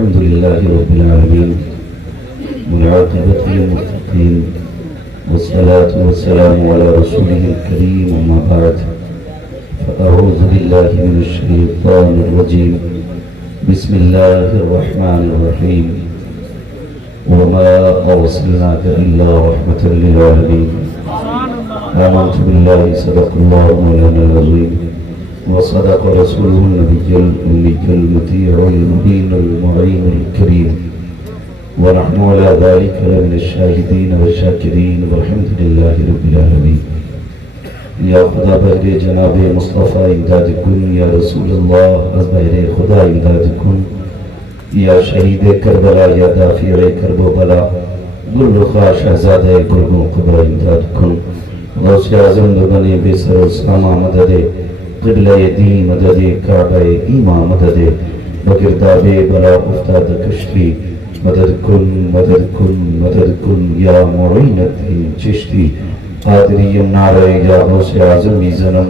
الحمد لله رب العالمين والعاقبة للمتقين والصلاة والسلام على رسوله الكريم أما بعد فأعوذ بالله من الشيطان الرجيم بسم الله الرحمن الرحيم وما أرسلناك إلا رحمة للعالمين آمنت بالله صدق الله مولانا العظيم وصدق رسوله النبي الأمي المطيع المبين المعين الكريم ونحن على ذلك لمن الشاهدين والشاكرين والحمد لله رب العالمين یا خدا بہر جناب مصطفیٰ امداد کن یا رسول اللہ از بہر خدا امداد کن یا شہید کربلا یا دافع کرب و بلا گل رخا شہزادہ گرگ و قبر امداد کن غوث اعظم بنے بے سر و سامہ مدد قبلہ دین مدد کعبہ ایمان مدد بگرداب بلا افتاد کشتی مدد کن مدد کن مدد کن یا معینت چشتی قادری نعرہ یا غوث اعظم زنم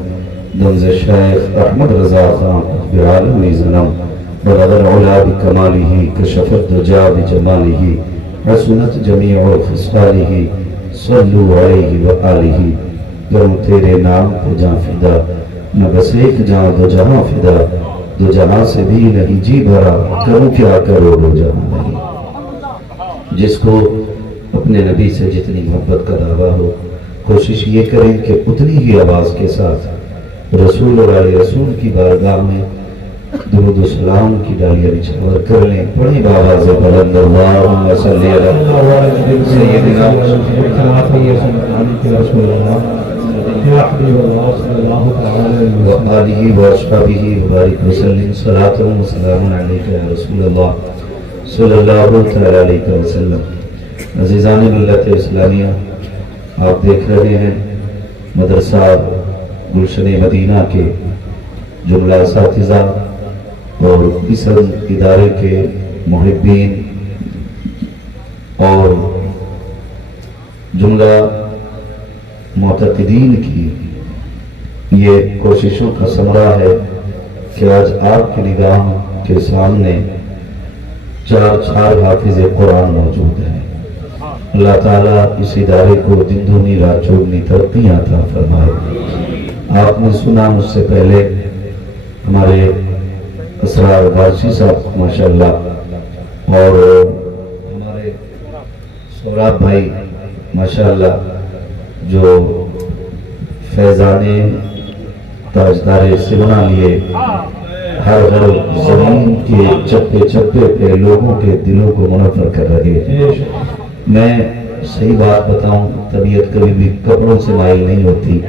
دنز شیخ احمد رضا خان اکبر عالم زنم بلغ العلا بکمالہ کشف الدجا بجمالہ حسنت جمیع خصالہ صلو علیہ وآلہ کروں تیرے نام پہ جان فدا نہ بس ایک جان دو جہاں فدا دو جہاں سے بھی نہیں جی بھرا کروں کیا کرو دو جہاں نہیں جس کو اپنے نبی سے جتنی محبت کا دعویٰ ہو کوشش یہ کریں کہ اتنی ہی آواز کے ساتھ رسول اور علیہ رسول کی بارگاہ میں درود و سلام کی ڈالیاں نچھاور کر لیں پڑھیں بآواز بلند اللہم صلی علی سیدنا وآلہ وآصحابہ وبارک وسلم صلاۃ و سلام علیک یا رسول اللہ صلی اللہ علیہ وسلم. عزیزان ملت اسلامیہ، آپ دیکھ رہے ہیں مدرسہ گلشن مدینہ کے جملہ اساتذہ اور اس ادارے کے محبین اور جملہ معتقدین کی یہ کوششوں کا ثمرہ ہے کہ آج آپ کی نگاہ کے سامنے چار حافظ قرآن موجود ہیں. اللہ تعالیٰ اس ادارے کو دن دگنی رات چوگنی ترقیاں عطا فرمائے. آپ نے سنا مجھ سے پہلے ہمارے اسرار بارشی صاحب ماشاءاللہ اور ہمارے سوراب بھائی ماشاءاللہ جو فیضان تاجدار سمنا لیے ہر زمین کے چپے چپے پہ لوگوں کے دلوں کو منور کر رہے ہیں. میں صحیح بات بتاؤں، طبیعت کبھی بھی کپڑوں سے مائل نہیں ہوتی،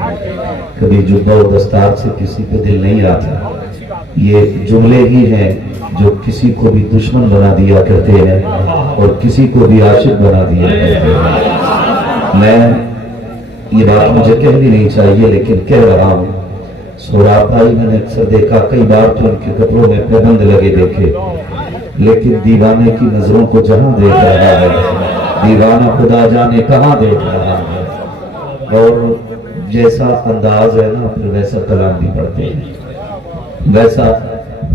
کبھی جبہ و دستار سے کسی پہ دل نہیں آتا. یہ جملے ہی ہیں جو کسی کو بھی دشمن بنا دیا کرتے ہیں اور کسی کو بھی عاشق بنا دیا کرتے ہیں. میں یہ بات مجھے کہنی نہیں چاہیے لیکن کہہ رہا ہوں. سوراب بھائی میں نے اکثر دیکھا، کئی بار تو ان کے کپڑوں میں پیبند لگے دیکھے، لیکن دیوانے کی نظروں کو جہاں دیکھ رہا ہے دیوانہ خدا جانے کہاں دیکھ رہا ہے. اور جیسا انداز ہے نا پھر ویسا کلام بھی پڑھتے ہیں، ویسا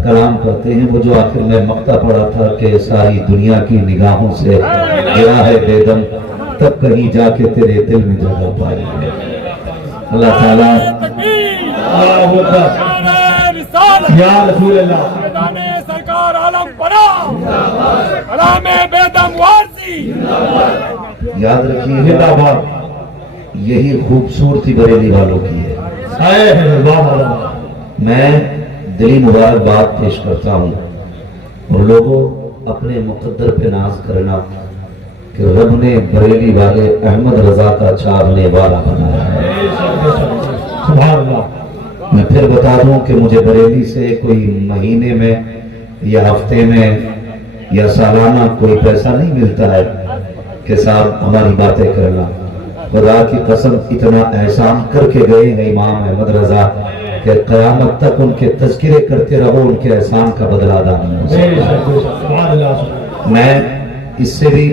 کلام کرتے ہیں. وہ جو آخر میں مقطع پڑھا تھا کہ ساری دنیا کی نگاہوں سے گیا ہے بے دم، تب کہیں جا کے تیرے دل میں جگہ پائی ہے. اللہ تعالیٰ یا رسول اللہ سرکار عالم پڑا کلام بے دم وارسی. یاد رکھیے یہی خوبصورتی بریلی والوں کی ہے. میں دلی مبارکباد پیش کرتا ہوں اور لوگوں اپنے مقدر پہ ناز کرنا کہ رب نے بریلی والے احمد رضا کا چاہنے والا بنایا ہے. سبحان اللہ. میں پھر بتا دوں کہ مجھے بریلی سے کوئی مہینے میں یا ہفتے میں یا سالانہ کوئی پیسہ نہیں ملتا ہے کہ صاحب ہماری باتیں کرنا. خدا کی قسم اتنا احسان کر کے گئے ہیں امام احمد رضا کہ قیامت تک ان کے تذکرے کرتے رہو، ان کے احسان کا بدلہ ادا نہیں ہو سکتا. میں اس سے بھی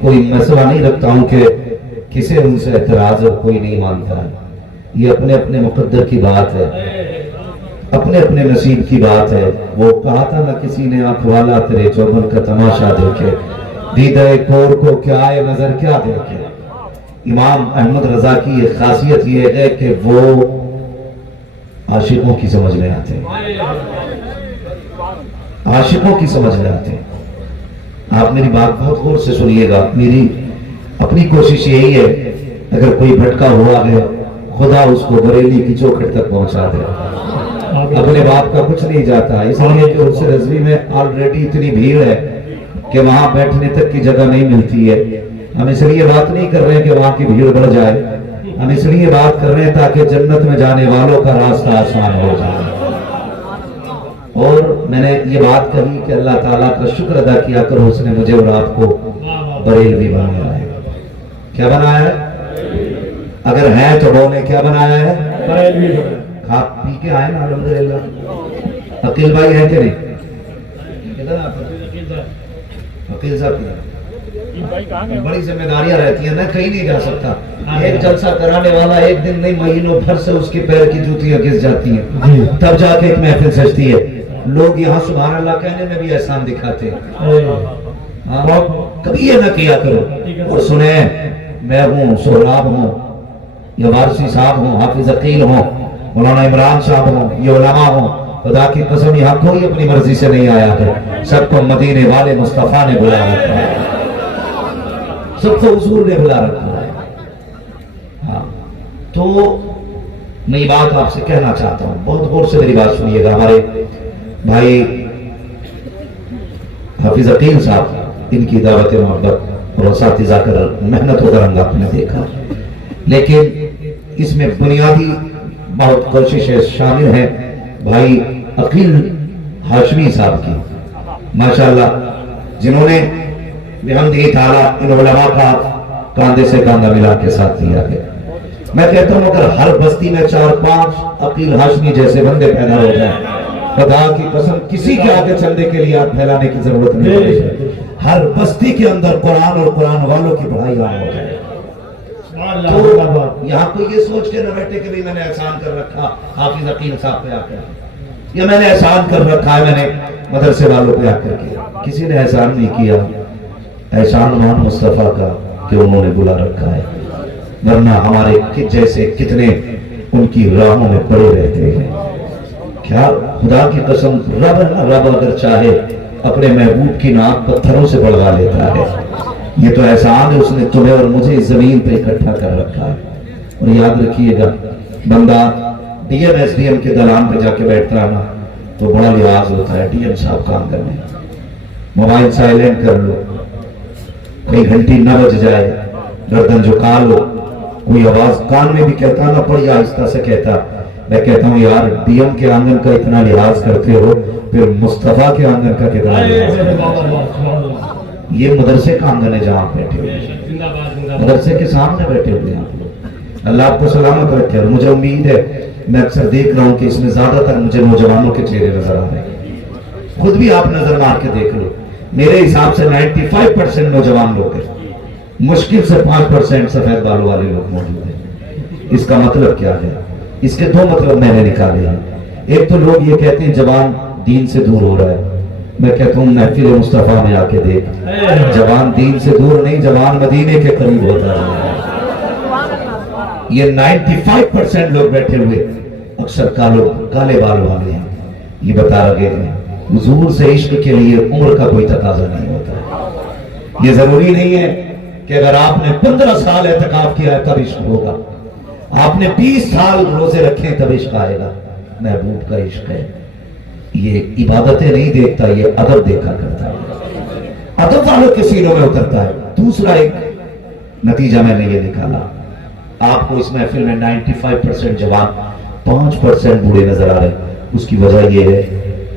کوئی مسئلہ نہیں رکھتا ہوں کہ کسی ان سے اعتراض کوئی نہیں مانتا ہے، یہ اپنے اپنے مقدر کی بات ہے. اپنے اپنے نصیب کی بات ہے. وہ کہا تھا نہ کسی نے آنکھ والا تیرے چوبن کا تماشا دیکھے, دیدہ کور کو کیا ہے نظر کیا دیکھے. امام احمد رضا کی ایک خاصیت یہ ہے کہ وہ عاشقوں کی سمجھ میں آتے ہیں, عاشقوں کی سمجھ میں آتے ہیں. آپ میری بات بہت غور سے سنیے گا. میری اپنی کوشش یہی ہے اگر کوئی بھٹکا ہوا ہے خدا اس کو بریلی کی چوکھٹ تک پہنچا دے. اپنے باپ کا کچھ نہیں جاتا, اس لیے کہ عرس رضوی میں آلریڈی اتنی بھیڑ ہے کہ وہاں بیٹھنے تک کی جگہ نہیں ملتی ہے. ہم اس لیے بات نہیں کر رہے ہیں کہ وہاں کی بھیڑ بڑھ جائے, ہم اس لیے بات کر رہے ہیں تاکہ جنت میں جانے والوں کا راستہ آسان ہو جائے. اور میں نے یہ بات کہی کہ اللہ تعالیٰ کا شکر ادا کیا کرو, اس نے مجھے اور آپ کو بریلوی بنایا ہے. کیا بنایا ہے؟ اگر ہے تو بولے کیا بنایا ہے؟ کھا پی کے آئے نا الحمدللہ. عقیل بھائی ہے کہ نہیں؟ عقیل صاحب بڑی ذمہ داریاں رہتی ہیں نا, کہیں نہیں جا سکتا. ایک جلسہ کرانے والا ایک دن نہیں مہینوں بھر سے اس کی پیر کی جوتیاں گھس جاتی ہیں, تب جا کے ایک محفل سجتی ہے. لوگ یہاں سبحان اللہ کہنے میں بھی احسان دکھاتے ہیں. کبھی یہ نہ کیا کرو. اور سنیں, میں ہوں, سہراب ہوں, یا وارسی صاحب ہوں, حافظ عقیل ہوں, مولانا عمران صاحب ہوں, یہ علماء ہوں, خدا کی قسم یہاں کوئی اپنی مرضی سے نہیں آیا ہے. سب کو مدینے والے مصطفیٰ نے بلا رکھا ہے, سب کو حضور نے بلا رکھا ہے. ہاں تو میں یہ بات آپ سے کہنا چاہتا ہوں, بہت غور سے میری بات سنیے گا. ہمارے بھائی حافظ عقیل صاحب, ان کی دعوت محبت اور اساتذہ کر محنت و کرنگا آپ نے دیکھا, لیکن اس میں بنیادی بہت کوششیں شامل ہیں بھائی عقیل ہاشمی صاحب کی, ماشاءاللہ, جنہوں نے بحمدہ تعالیٰ ان علماء کا کاندھے سے کاندھا ملا کے ساتھ دیا ہے. میں کہتا ہوں اگر ہر بستی میں 4-5 عقیل ہاشمی جیسے بندے پیدا ہو جائیں, خدا کی قسم کسی کے آگے چلنے کے لیے ہاتھ پھیلانے کی ضرورت نہیں پڑے. ہر بستی کے اندر قرآن اور قرآن والوں کی پڑھائی عام ہو جائے. تو یہاں کوئی یہ سوچ کے نہ بیٹھے کہ بھی میں نے احسان کر رکھا حافظ عقیل صاحب پہ آ کر, یا میں نے احسان کر رکھا ہے میں نے مدرسے والوں پہ آ کر کیا. کسی نے احسان نہیں کیا, احسان مان مصطفیٰ کا کہ انہوں نے بلا رکھا ہے. ورنہ ہمارے جیسے کتنے ان کی راہوں میں پڑے رہتے ہیں. کیا خدا کی قسم, رب اگر چاہے اپنے محبوب کی ناک پتھروں سے بڑھوا لیتا ہے. یہ تو احسان ہے, اس نے تمہیں اور مجھے اس زمین پہ اکٹھا کر رکھا ہے. اور یاد رکھیے گا, بندہ D M S D M کے دلان پہ جا کے بیٹھتا ہے نا تو بڑا لحاظ ہوتا ہے. ڈی ایم صاحب کام کرنے, موبائل سائلنٹ کر لو, کوئی گھنٹی نہ بج جائے, گردن جھکا لو, کوئی آواز کان میں بھی کہتا نہ پڑی, آہستہ سے کہتا. میں کہتا ہوں یار ڈی ایم کے آنگن کا اتنا لحاظ کرتے ہو, پھر مصطفیٰ کے آنگن کا کتنا لحاظ کرتے. یہ مدرسے کا آنگن ہے جہاں بیٹھے ہوئے, مدرسے کے سامنے بیٹھے ہوئے ہیں. اللہ آپ کو سلامت رکھے. اور مجھے امید ہے, میں اکثر دیکھ رہا ہوں کہ اس میں زیادہ تر مجھے نوجوانوں کے چہرے نظر آ رہے ہیں. خود بھی آپ نظر مار کے دیکھ لو, میرے حساب سے 95% نوجوان لوگ ہیں, مشکل سے 5% سفید بالوں والے لوگ موجود ہیں. اس کا مطلب کیا ہے؟ اس کے 2 مطلب میں نے نکالے ہیں. ایک تو لوگ یہ کہتے ہیں جوان دین سے دور ہو رہا ہے. میں کہتا ہوں محفل مصطفیٰ میں آ کے دیکھ, جوان دین سے دور نہیں, جوان مدینے کے قریب ہوتا ہے. یہ 95% لوگ بیٹھے ہوئے اکثر کالے بال والے ہیں. یہ بتا رہے ہیں حضور سے عشق کے لیے عمر کا کوئی تقاضا نہیں ہوتا. یہ ضروری نہیں ہے کہ اگر آپ نے 15 سال اعتکاف کیا ہے تب عشق ہوگا, آپ نے 20 سال روزے رکھے تب عشق آئے گا. محبوب کا عشق ہے, یہ عبادتیں نہیں دیکھتا, یہ ادب دیکھا کرتا ہے, ادب والوں کے سینوں میں اترتا ہے. دوسرا ایک نتیجہ میں نے یہ نکالا, آپ کو اس محفل میں 95% جوان, 5% بوڑھے نظر آ رہے ہیں. اس کی وجہ یہ ہے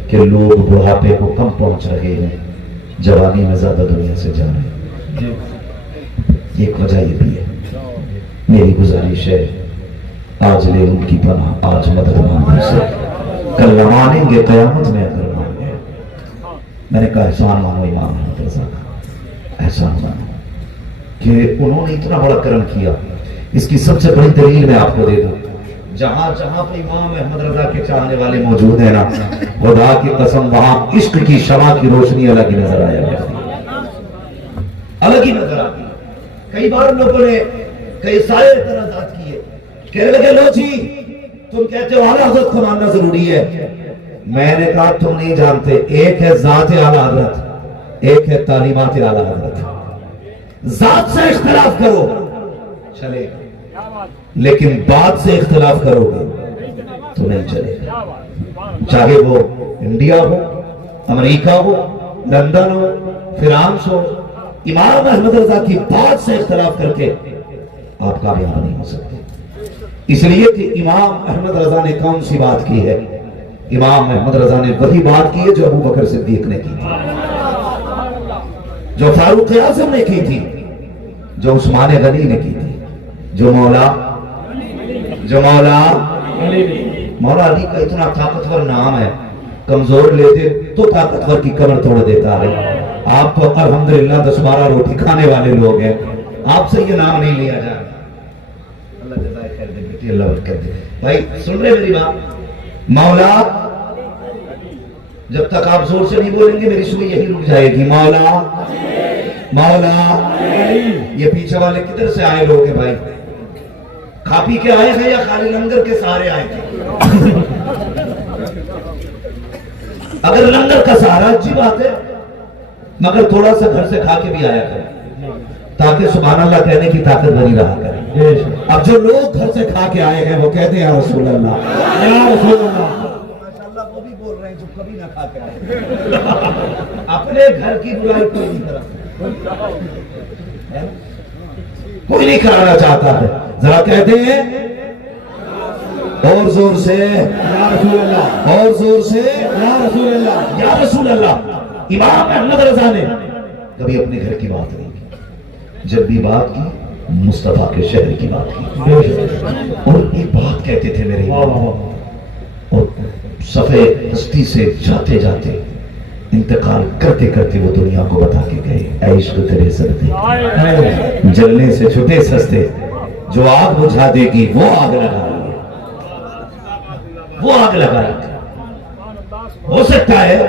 کہ لوگ بڑھاپے کو کم پہنچ رہے ہیں, جوانی میں زیادہ دنیا سے جا رہے ہیں. ایک وجہ یہ بھی ہے. میری گزارش ہے, آج لے ان کی پناہ, آج مدد مانگنے سے, کل نہ مانیں گے قیامت میں اگر مان گئے. میں نے کہا احسان مانو امام احمد رضا کا, احسان مانو کہ انہوں نے اتنا بڑا کرم کیا. اس کی سب سے بڑی دلیل میں آپ کو دے دوں, جہاں جہاں پہ امام احمد رضا کے چاہنے والے موجود ہیں نا، خدا کی قسم وہاں عشق کی شمع کی روشنی الگ ہی نظر آیا کرتی، الگ ہی نظر آتی۔ کئی بار لوگوں نے کئی سارے اعتراضات کیے، کہنے لگے لو جی تم کہتے ہو اعلیٰ حضرت کو ماننا ضروری ہے۔ میں نے کہا تم نہیں جانتے، ایک ہے ذات اعلیٰ حضرت، ایک ہے تعلیمات اعلیٰ حضرت۔ ذات سے اختلاف کرو چلے گا، لیکن بات سے اختلاف کرو گے تو نہیں چلے گا، چاہے وہ انڈیا ہو، امریکہ ہو، لندن ہو، فرانس ہو۔ امام احمد رضا کی بات سے اختلاف کر کے آپ کامیاب نہیں ہو سکتے، اس لیے کہ امام احمد رضا نے کون سی بات کی ہے؟ امام احمد رضا نے وہی بات کی ہے جو ابو بکر صدیق نے کی تھی، جو فاروق اعظم نے کی تھی، جو عثمان غنی نے کی تھی، جو مولا علی کا اتنا طاقتور نام ہے، کمزور لیتے تو طاقتور کی کمر توڑ دیتا ہے۔ آپ تو الحمدللہ 10-12 روٹی کھانے والے لوگ ہیں، آپ سے یہ نام نہیں لیا جائے۔ اللہ جزائے خیر دے بیٹی، اللہ برکت دے۔ بھائی سن رہے میری بات؟ مولا، جب تک آپ زور سے نہیں بولیں گے میری سوئی یہی رک جائے گی۔ مولا مولا، یہ پیچھے والے کدھر سے آئے لوگ ہیں بھائی؟ کھا پی کے آئے ہیں یا خالی لنگر کے سہارے آئے تھے؟ اگر لنگر کا سہارا اچھی بات ہے، مگر تھوڑا سا گھر سے کھا کے بھی آیا کریں تاکہ سبحان اللہ کہنے کی طاقت بنی رہا کرے۔ اب جو لوگ گھر سے کھا کے آئے ہیں وہ کہتے ہیں یا رسول اللہ، یا رسول اللہ۔ ماشاءاللہ وہ بھی بول رہے ہیں جو کبھی نہ کھا کے آئے، اپنے گھر کی برائی کوئی نہیں کرا، کوئی نہیں کرانا چاہتا ہے۔ ذرا کہتے ہیں اور زور سے یا رسول اللہ، اور زور سے یا رسول اللہ، یا رسول اللہ۔ امام احمد رضا نے کبھی اپنے گھر کی بات نہیں کی، جب بھی بات کی مصطفیٰ کے شہر کی بات کی، اور ایک بات کہتے تھے میرے امام، اور صفحے ہستی سے جاتے جاتے انتقال کرتے کرتے وہ دنیا کو بتا کے گئے، اے عشق تیرے سردے جلنے سے چھٹے سستے، جو آگ بجھا دے گی وہ آگ لگا رہی ہے، وہ آگ لگا رہی ہے۔ ہو سکتا ہے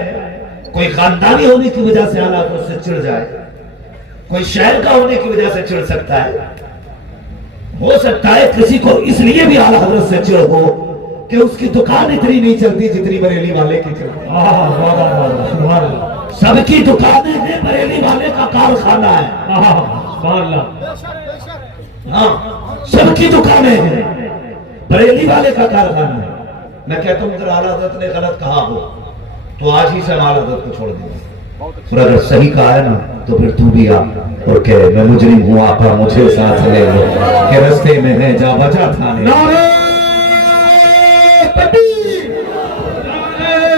کوئی خاندانی ہونے کی وجہ سے حالات اس سے چڑھ جائے، کوئی شہر کا ہونے کی وجہ سے چڑھ سکتا ہے، ہو سکتا ہے کسی کو اس لیے بھی اعلیٰ حضرت سے چڑھ ہو کہ اس کی دکان اتنی نہیں چلتی جتنی بریلی والے کی چلتی۔ سب کی دکانیں ہیں، بریلی والے کا کارخانہ ہے۔ ہاں سب کی دکانیں ہیں، بریلی والے کا کارخانہ ہے۔ میں کہتا ہوں اگر اعلیٰ حضرت نے غلط کہا ہو تو آج ہی سے ہم اعلیٰ حضرت کو چھوڑ دیں گے، اور اگر صحیح کہا ہے نا تو پھر تو بھی آ اور کہ میں مجرم ہوں، آقا مجھے ساتھ لے لو کہ رستے میں ہے جا بجا تھانے۔ نعرہ تکبیر، نعرہ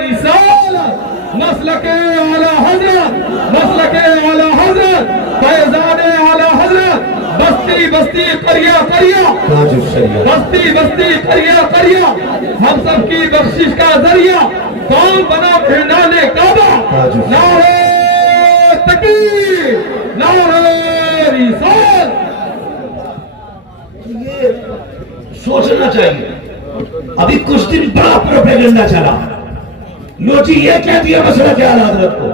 رسالت، مسلک اعلیٰ حضرت، مسلک اعلیٰ حضرت، فیضان اعلیٰ حضرت، بستی بستی قریہ قریہ، بستی بستی قریہ قریہ، ہم سب کی بخشش کا ذریعہ کون بنا بھیڑان کعبہ؟ نعرہ تکبیر، نعرہ رسالت۔ یہ سوچنا چاہیے۔ ابھی کچھ دن بڑا پروپیگنڈا چلا، لو جی یہ کہہ دیا مسلک اعلیٰ حضرت کو،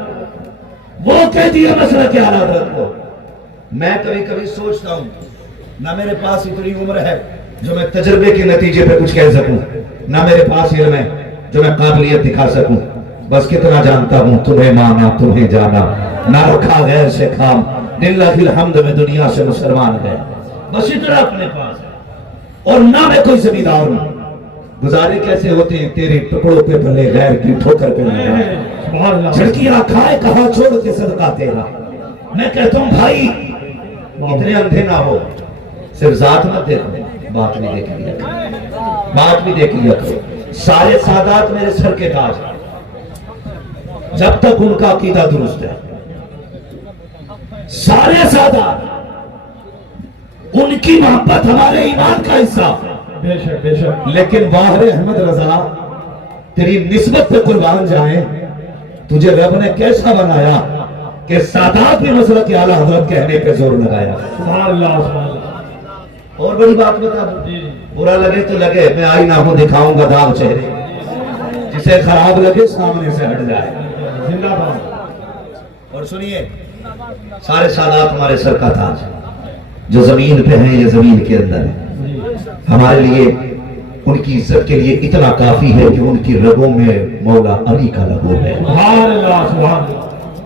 وہ کہہ دیا مسلک اعلیٰ حضرت کو۔ میں کبھی کبھی سوچتا ہوں نہ میرے پاس اتنی عمر ہے جو میں تجربے کے نتیجے پہ کچھ کہہ سکوں، نہ میرے پاس علم ہے جو میں قابلیت دکھا سکوں، بس کتنا جانتا ہوں تمہیں مانا تمہیں جانا، نہ رکھا غیر سے کام، للہ الحمد میں دنیا سے مسلمان گئے، بس اتنا اپنے پاس ہے۔ اور نہ میں کوئی زمیندار ہوں، گزارے کیسے ہوتے ہیں تیرے ٹکڑوں پہ پلے غیر کی ٹھوکر پہ لگا، جھڑکیاں کھائے کہاں چھوڑ کے صدقہ تیرا۔ میں کہتا ہوں بھائی اتنے اندھے نہ ہو، صرف ذات مت دیکھو، بات بھی دیکھ لیا کرو، بات بھی دیکھ لیا کرو۔ سارے سادات میرے سر کے تاج ہیں، جب تک ان کا عقیدہ درست ہے، سارے سادات، ان کی محبت ہمارے ایمان کا حصہ، بے شک بے شک۔ لیکن باہر احمد رضا تیری نسبت پہ قربان جائیں، تجھے رب نے کیسا بنایا کہ سادات بھی مسلک اعلیٰ حضرت کہنے پہ زور لگایا۔ سبحان اللہ سبحان اللہ۔ اور بڑی بات بتا دوں، برا لگے تو لگے، میں آئینہ ہوں دکھاؤں گا داغ چہرے، جسے خراب لگے سامنے سے ہٹ جائے۔ زندہ باد۔ اور سنیے، سارے سادات ہمارے سر کا تاج، جو زمین پہ ہیں یا زمین کے اندر ہیں، ہمارے لیے ان کی عزت کے لیے اتنا کافی ہے کہ ان کی رگوں میں مولا علی کا لہو ہے۔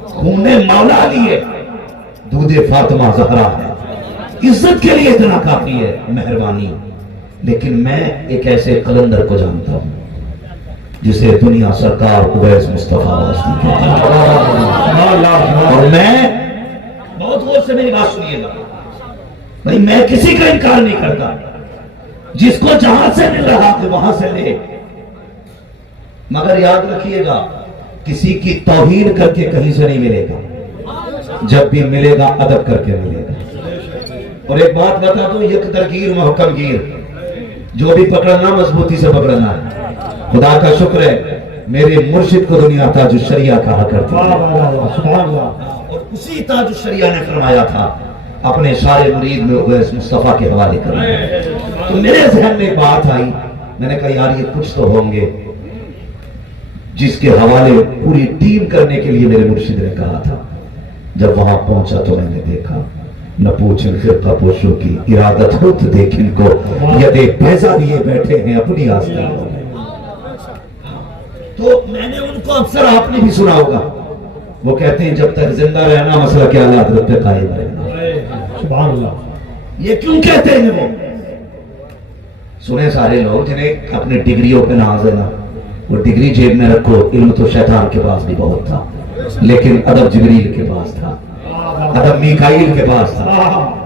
خون مولا علی ہے، دودھ فاطمہ زہرا ہے، عزت کے لیے اتنا کافی ہے، مہربانی۔ لیکن میں ایک ایسے قلندر کو جانتا ہوں جسے دنیا سرکار اویس مصطفیٰ واسطی کہتی ہے، اور میں بہت غور سے میری بات سنیے گا بھائی، میں کسی کا انکار نہیں کرتا، جس کو جہاں سے مل رہا کہ وہاں سے لے، مگر یاد رکھیے گا کسی کی توہین کر کے کہیں سے نہیں ملے گا، جب بھی ملے گا ادب کر کے ملے گا۔ اور ایک بات بتا دوں، یک درگیر محکم گیر، جو بھی پکڑنا مضبوطی سے پکڑنا ہے۔ خدا کا شکر ہے میرے مرشد کو دنیا تاج الشریعہ کہا کرتی ہے، اور اسی تاج الشریعہ نے فرمایا تھا اپنے سارے مرید میں اویس مصطفیٰ کے حوالے کرنا۔ تو میرے ذہن میں بات آئی، میں نے کہا یار یہ کچھ تو ہوں گے جس کے حوالے پوری ٹیم کرنے کے لیے میرے مرشد نے کہا تھا۔ جب وہاں پہنچا تو میں نے دیکھا، نہ پوچھن فرقہ پوشوں کی ارادت ہو تو دیکھن کو، یدے بیضا لیے بیٹھے ہیں اپنی آستانوں میں۔ تو میں نے ان کو اکثر آپ نے بھی سنا ہوگا، وہ کہتے ہیں جب تک زندہ رہنا مسئلہ کے اعلیٰ حضرت پہ قائم رہنا۔ سبحان اللہ۔ یہ کیوں کہتے ہیں وہ؟ سنے سارے لوگ جنہیں اپنے ڈگریوں پہ ناز ہے نا، وہ ڈگری جیب میں رکھو، علم تو شیطان کے پاس بھی بہت تھا، لیکن ادب جبریل کے پاس تھا، ادب میکائیل کے پاس تھا،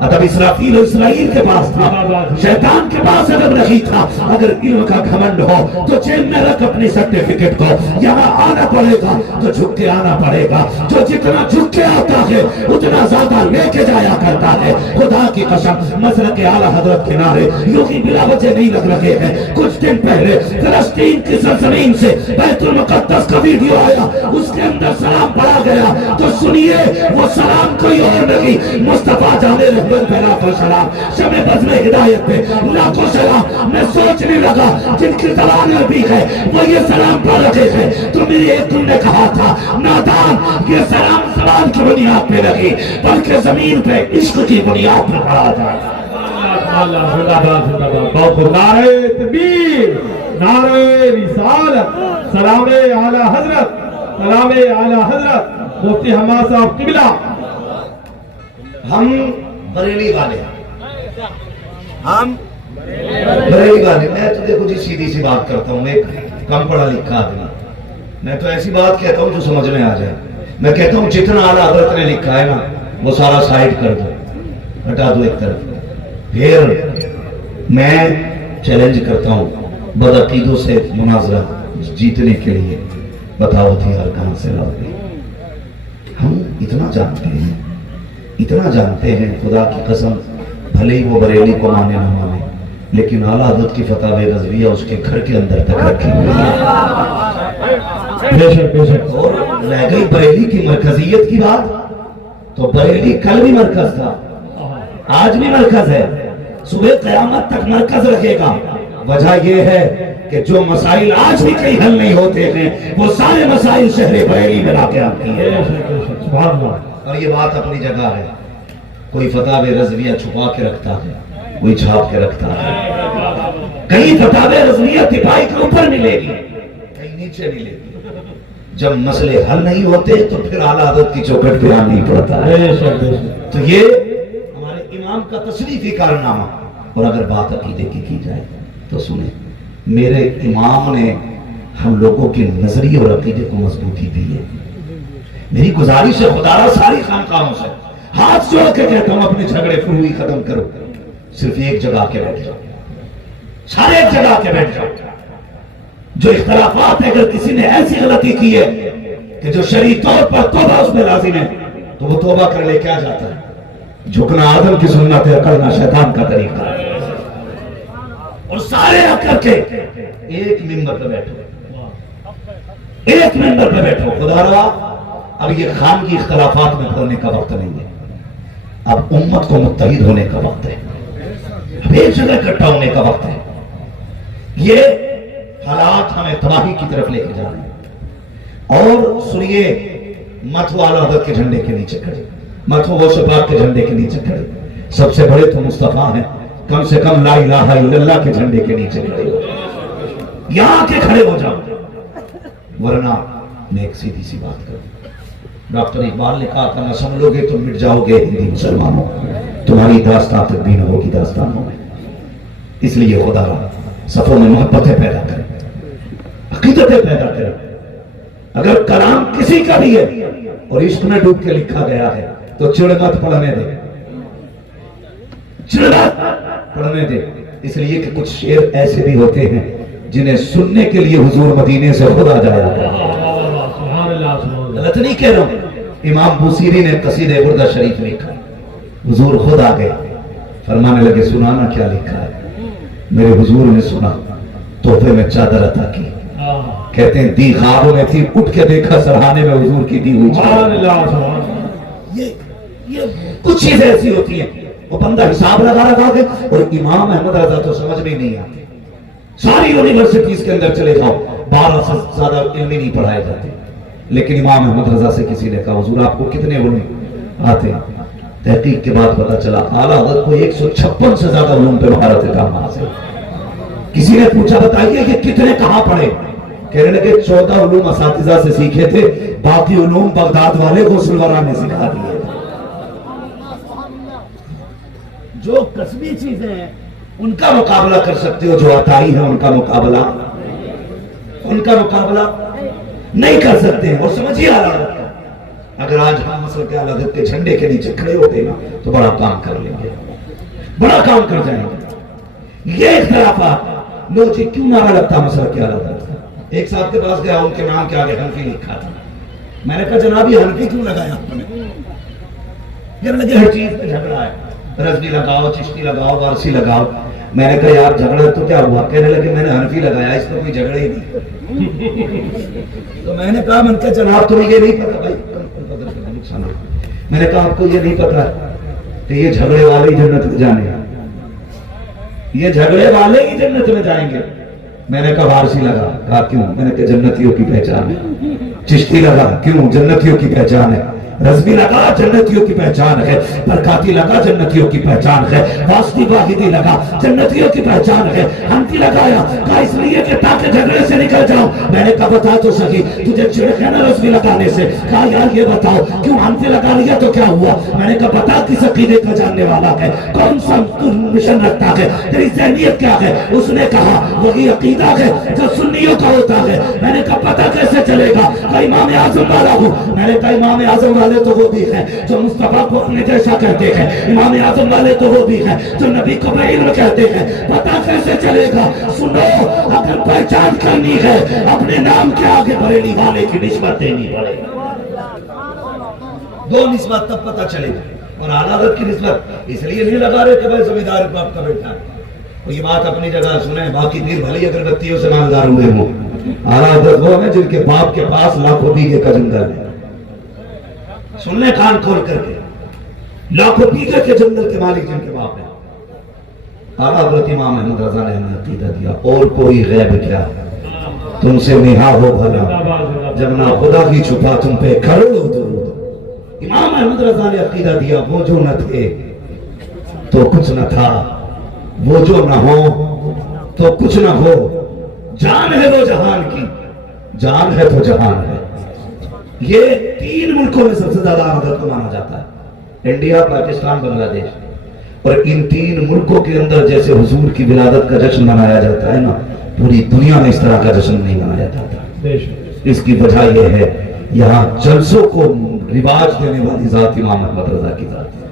ادب اسرافیل و اسرائیل کے پاس تھا، شیطان کے پاس ادب نہیں تھا۔ اگر علم کا گھمنڈ ہو تو جیب میں رکھ اپنی سرٹیفکیٹ کو، یہاں آنا پڑے گا تو جھک کے آنا پڑے گا، جو جتنا جھک کے آتا ہے اتنا زیادہ لے کے جایا کرتا ہے۔ خدا کی قسم، مسلک اعلیٰ حضرت کے نعرے یوں ہی بلا وجہ نہیں لگ رہے ہیں۔ کچھ دن پہلے فلسطین کی سرزمین سے بیت المقدس کا ویڈیو آیا، اس کے اندر سلام پڑھا گیا، تو سنیے وہ سلام کوئی اور نہیں، مصطفیٰ جان رحمت پہ لاکھوں سلام، شمع بزم ہدایت پہ لاکھوں سلام۔ میں سوچنے لگا جن کی زبان عربی ہے وہ یہ سلام پڑھ رہے ہیں، تو میری ایک تم نے کہا تھا نادان، یہ سلام زبان کی بنیاد پہ نہیں بلکہ زمین پہ عشق کی بنیاد پہ پڑھا جائے۔ نعرہ تکبیر، نعرہ رسالت، سلام اعلیٰ حضرت، سلام اعلیٰ حضرت مفتی حماد صاحب قبلہ۔ ہم بریلی والے، ہم بریلی والے، میں تو دیکھو جی سیدھی سی بات کرتا ہوں، ایک کم پڑھا لکھا آدمی، میں تو ایسی بات کہتا ہوں جو سمجھ میں آ جائے۔ میں کہتا ہوں جتنا اعلیٰ حضرت نے لکھا ہے نا وہ سارا سائڈ کر دو، ہٹا دو ایک طرف۔ پھر میں چیلنج کرتا ہوں بدعقیدوں سے مناظرہ جیتنے کے لیے، بتاؤ ہتھیار کہاں سے لاؤ گے؟ ہم اتنا جانتے ہیں، اتنا جانتے ہیں، خدا کی قسم، بھلے ہی وہ بریلی کو مانے نہ مانے، لیکن اعلیٰ حضرت کی فتح رضویہ اس کے گھر کے اندر تک رکھی ہوئی ہے۔ اور رہ گئی بریلی کی مرکزیت کی بات، تو بریلی کل بھی مرکز تھا، آج بھی مرکز ہے، صبح قیامت تک مرکز رکھے گا۔ وجہ یہ ہے کہ جو مسائل آج بھی کہیں حل نہیں ہوتے ہیں وہ سارے مسائل شہر بریلی میں لا کے آتی ہے۔ اور یہ بات اپنی جگہ ہے، کوئی فتح رضویہ چھپا کے رکھتا ہے، کوئی چھاپ کے رکھتا ہے، کہیں فتح رضویہ تپائی کے اوپر ملے گی، کہیں نیچے ملے گی۔ جب مسئلے حل نہیں ہوتے تو پھر اعلیٰ حضرت کی چوکھٹ پہ آنا نہیں پڑتا ہے۔ تو یہ ہمارے امام کا تشریفی کارنامہ۔ اور اگر بات عقیدے کی جائے تو سنیں، میرے امام نے ہم لوگوں کے نظریے اور عقیدے کو مضبوطی دی ہے۔ میری گزارش ہے خدا را ساری خانقاہوں سے ہاتھ جوڑ کے کہتا ہوں اپنے جھگڑے فروئی ختم کرو، صرف ایک جگہ کے بیٹھ جاؤ، سارے ایک جگہ کے بیٹھ جاؤ۔ جو اختلافات ہے، اگر کسی نے ایسی غلطی کی ہے کہ جو شرعی طور پر توبہ اس میں لازم ہے تو وہ توبہ کر لے، کیا جاتا ہے؟ جھکنا آدم کی سنت ہے، اکڑنا شیطان کا طریقہ ہے۔ اور سارے آ کر کے ایک ممبر پہ بیٹھو، ایک ممبر پہ بیٹھو۔ خدا روا اب یہ خانگی اختلافات میں پڑھنے کا وقت نہیں ہے، اب امت کو متحد ہونے کا وقت ہے، اب ایک جگہ اکٹھا ہونے کا وقت ہے۔ یہ حالات ہمیں تباہی کی طرف لے کے جا رہے ہیں. اور سنیے، مت وہ اعلیٰ حضرت کے جھنڈے کے نیچے کھڑے، مت وہ غوث پاک کے جھنڈے کے نیچے کھڑے، سب سے بڑے تو مصطفیٰ ہیں، کم سے کم لا الہ الا اللہ کے جھنڈے کے نیچے کھڑے ہو، یہاں کے کھڑے ہو جاؤ. ورنہ میں ایک سیدھی سی بات کروں، ڈاکٹر اقبال نے کہا تھا، نہ سمجھو گے تو مٹ جاؤ گے ہندی مسلمانوں، تمہاری داستان تک بھی نہ ہوگی داستانوں میں. اس لیے خدا را صفوں میں محبتیں پیدا کریں، عقیدتیں پیدا کریں. اگر کلام کسی کا بھی ہے اور عشق میں ڈوب کے لکھا گیا ہے تو چڑ مت پڑھنے دے، چڑ مت پڑھنے دے. اس لیے کہ کچھ شعر ایسے بھی ہوتے ہیں جنہیں سننے کے لیے حضور مدینے سے خود آ جایا ہے. غلط نہیں کہہ رہا ہوں. امام بوسیری نے قصیدہ بردہ شریف لکھا، حضور خود آ گئے، فرمانے لگے سنانا کیا لکھا ہے. میرے حضور نے سنا، تحفے میں چادر عطا کی. کہتے ہیں دی خوابوں میں تھی، اٹھ کے دیکھا سرحانے میں حضور کی دی ہوئی چادر. یہ کچھ چیزیں ایسی ہوتی ہیں وہ بندہ حساب لگا رکھا ہے. اور امام احمد رضا تو سمجھ میں نہیں آتی. ساری یونیورسٹیز کے اندر چلے جاؤ، 12 سے زیادہ علمی نہیں پڑھائے جاتے، لیکن امام احمد رضا سے کسی نے کہا حضور آپ کو کتنے علوم آتے ہیں؟ تحقیق کے بعد پتا چلا اعلیٰ حضرت کو 156 سے زیادہ علوم پہ مہارت کام حاصل. کسی نے پوچھا بتائیے یہ کتنے کہاں پڑھے؟ کہنے لگے 14 علوم اساتذہ سے سیکھے تھے، باقی علوم بغداد والے غوث الورا نے سکھا دیے. جو کسبی چیزیں ہیں ان کا مقابلہ کر سکتے ہو، جو عطائی ہیں ان کا مقابلہ نہیں کر سکتے ہیں. اور سمجھیے اگر آج ہم مسلک کے اعلیٰ حضرت کے جھنڈے کے نیچے کھڑے ہوتے نا تو بڑا کام کر لیں گے، بڑا کام کر جائیں گے. یہ اختلافات لو جی کیوں نعرہ لگتا مسلک کے اعلیٰ حضرت کا؟ ایک صاحب کے پاس گیا، ان کے نام کے آگے حنفی لکھا تھا. میں نے کہا جناب یہ حنفی کیوں لگایا آپ نے؟ کہنے لگے ہر چیز پہ جھگڑا ہے، رضوی لگاؤ، چشتی لگاؤ، وارسی لگاؤ. میں نے کہا یار جھگڑا تو کیا ہوا؟ کہنے لگے میں نے حنفی لگایا، اس میں کوئی جھگڑا ہی نہیں. تو میں نے کہا من کے جناب تمہیں یہ نہیں پتا بھائی، میں نے کہا آپ کو یہ نہیں پتا کہ یہ جھگڑے والے ہی جنت میں جانے ہیں، یہ جھگڑے والے ہی جنت میں جائیں گے. میں نے کہا وارسی لگا. کہا کیوں؟ میں نے کہا جنتیوں کی پہچان ہے. چشتی لگا. کیوں؟ جنتیوں کی پہچان ہے. رضوی لگا، جنتیوں کی پہچان ہے. برکاتی لگا، جنتیوں کی پہچان ہے. واسطی واحدی لگا، جنتیوں کی پہچان ہے. حنفی لگایا، کہا اس لیے کہ تاکہ جھگڑے سے نکل جاؤ. میں نے کہا بتا تو سکی، تجھے چڑھ ہے نا رضوی لگانے سے؟ کہا یار یہ بتاؤ کیوں حنفی لگا لیا تو کیا ہوا؟ میں نے کہا بتا کس عقیدے کا جاننے والا ہے، کون سا مشن رکھتا ہے، تیری ذہنیت کیا ہے؟ اس نے کہا وہی عقیدہ ہے جو سنیوں کا ہوتا ہے. میں نے کہا پتہ کیسے چلے گا؟ کہا امام اعظم والا ہوں. میں نے کہا امام اعظم والے تو وہ بھی ہیں جو مصطفیٰ کو اپنے جیسا کہتے ہیں، امام اعظم والے تو وہ بھی ہیں جو نبی کو بعلم کہتے ہیں. پتہ کیسے چلے گا؟ سنو، اگر پہچان کرنی ہے اپنے نام کے آگے بریلی والے کی نسبت دینی پڑے. دو نسبت تب پتہ چلے گا. اور اعلیٰ حضرت کی نسبت اس لیے نہیں لگا رہے کہ بھائی زمیندار باپ کا بیٹا ہے. یہ بات اپنی جگہ سنیں، باقی پیر بھلی اگربتیوں سے مالدار ہوئے ہوں. اعلیٰ حضرت وہ ہیں جن کے باپ کے پاس لاکھوں بیگھے کا جنگل ہے. سن لیں کان کھول کر کے، لاکھوں بیگھے کے جنگل کے مالک جن کے باپ ہیں. اعلیٰ حضرت امام احمد رضا نے ہمیں عقیدہ دیا اور کوئی غیب کیا تم سے نہا ہو بھلا، جب نہ خدا کی چھپا تم پہ کروڑوں درود. امام احمد رضا نے عقیدہ دیا وہ جو نہ تھے تو کچھ نہ تھا، وہ جو نہ ہو تو کچھ نہ ہو. جان ہے وہ جہان کی، جان ہے تو جہان ہے. یہ 3 ملکوں میں سب سے زیادہ حضرت کو مانا جاتا ہے، انڈیا، پاکستان، بنگلہ دیش. اور ان 3 ملکوں کے اندر جیسے حضور کی ولادت کا جشن منایا جاتا ہے نا، پوری دنیا میں اس طرح کا جشن نہیں منایا جاتا. اس کی وجہ یہ ہے یہاں جلسوں کو رواج دینے والی ذات امام احمد رضا کی ذات ہے.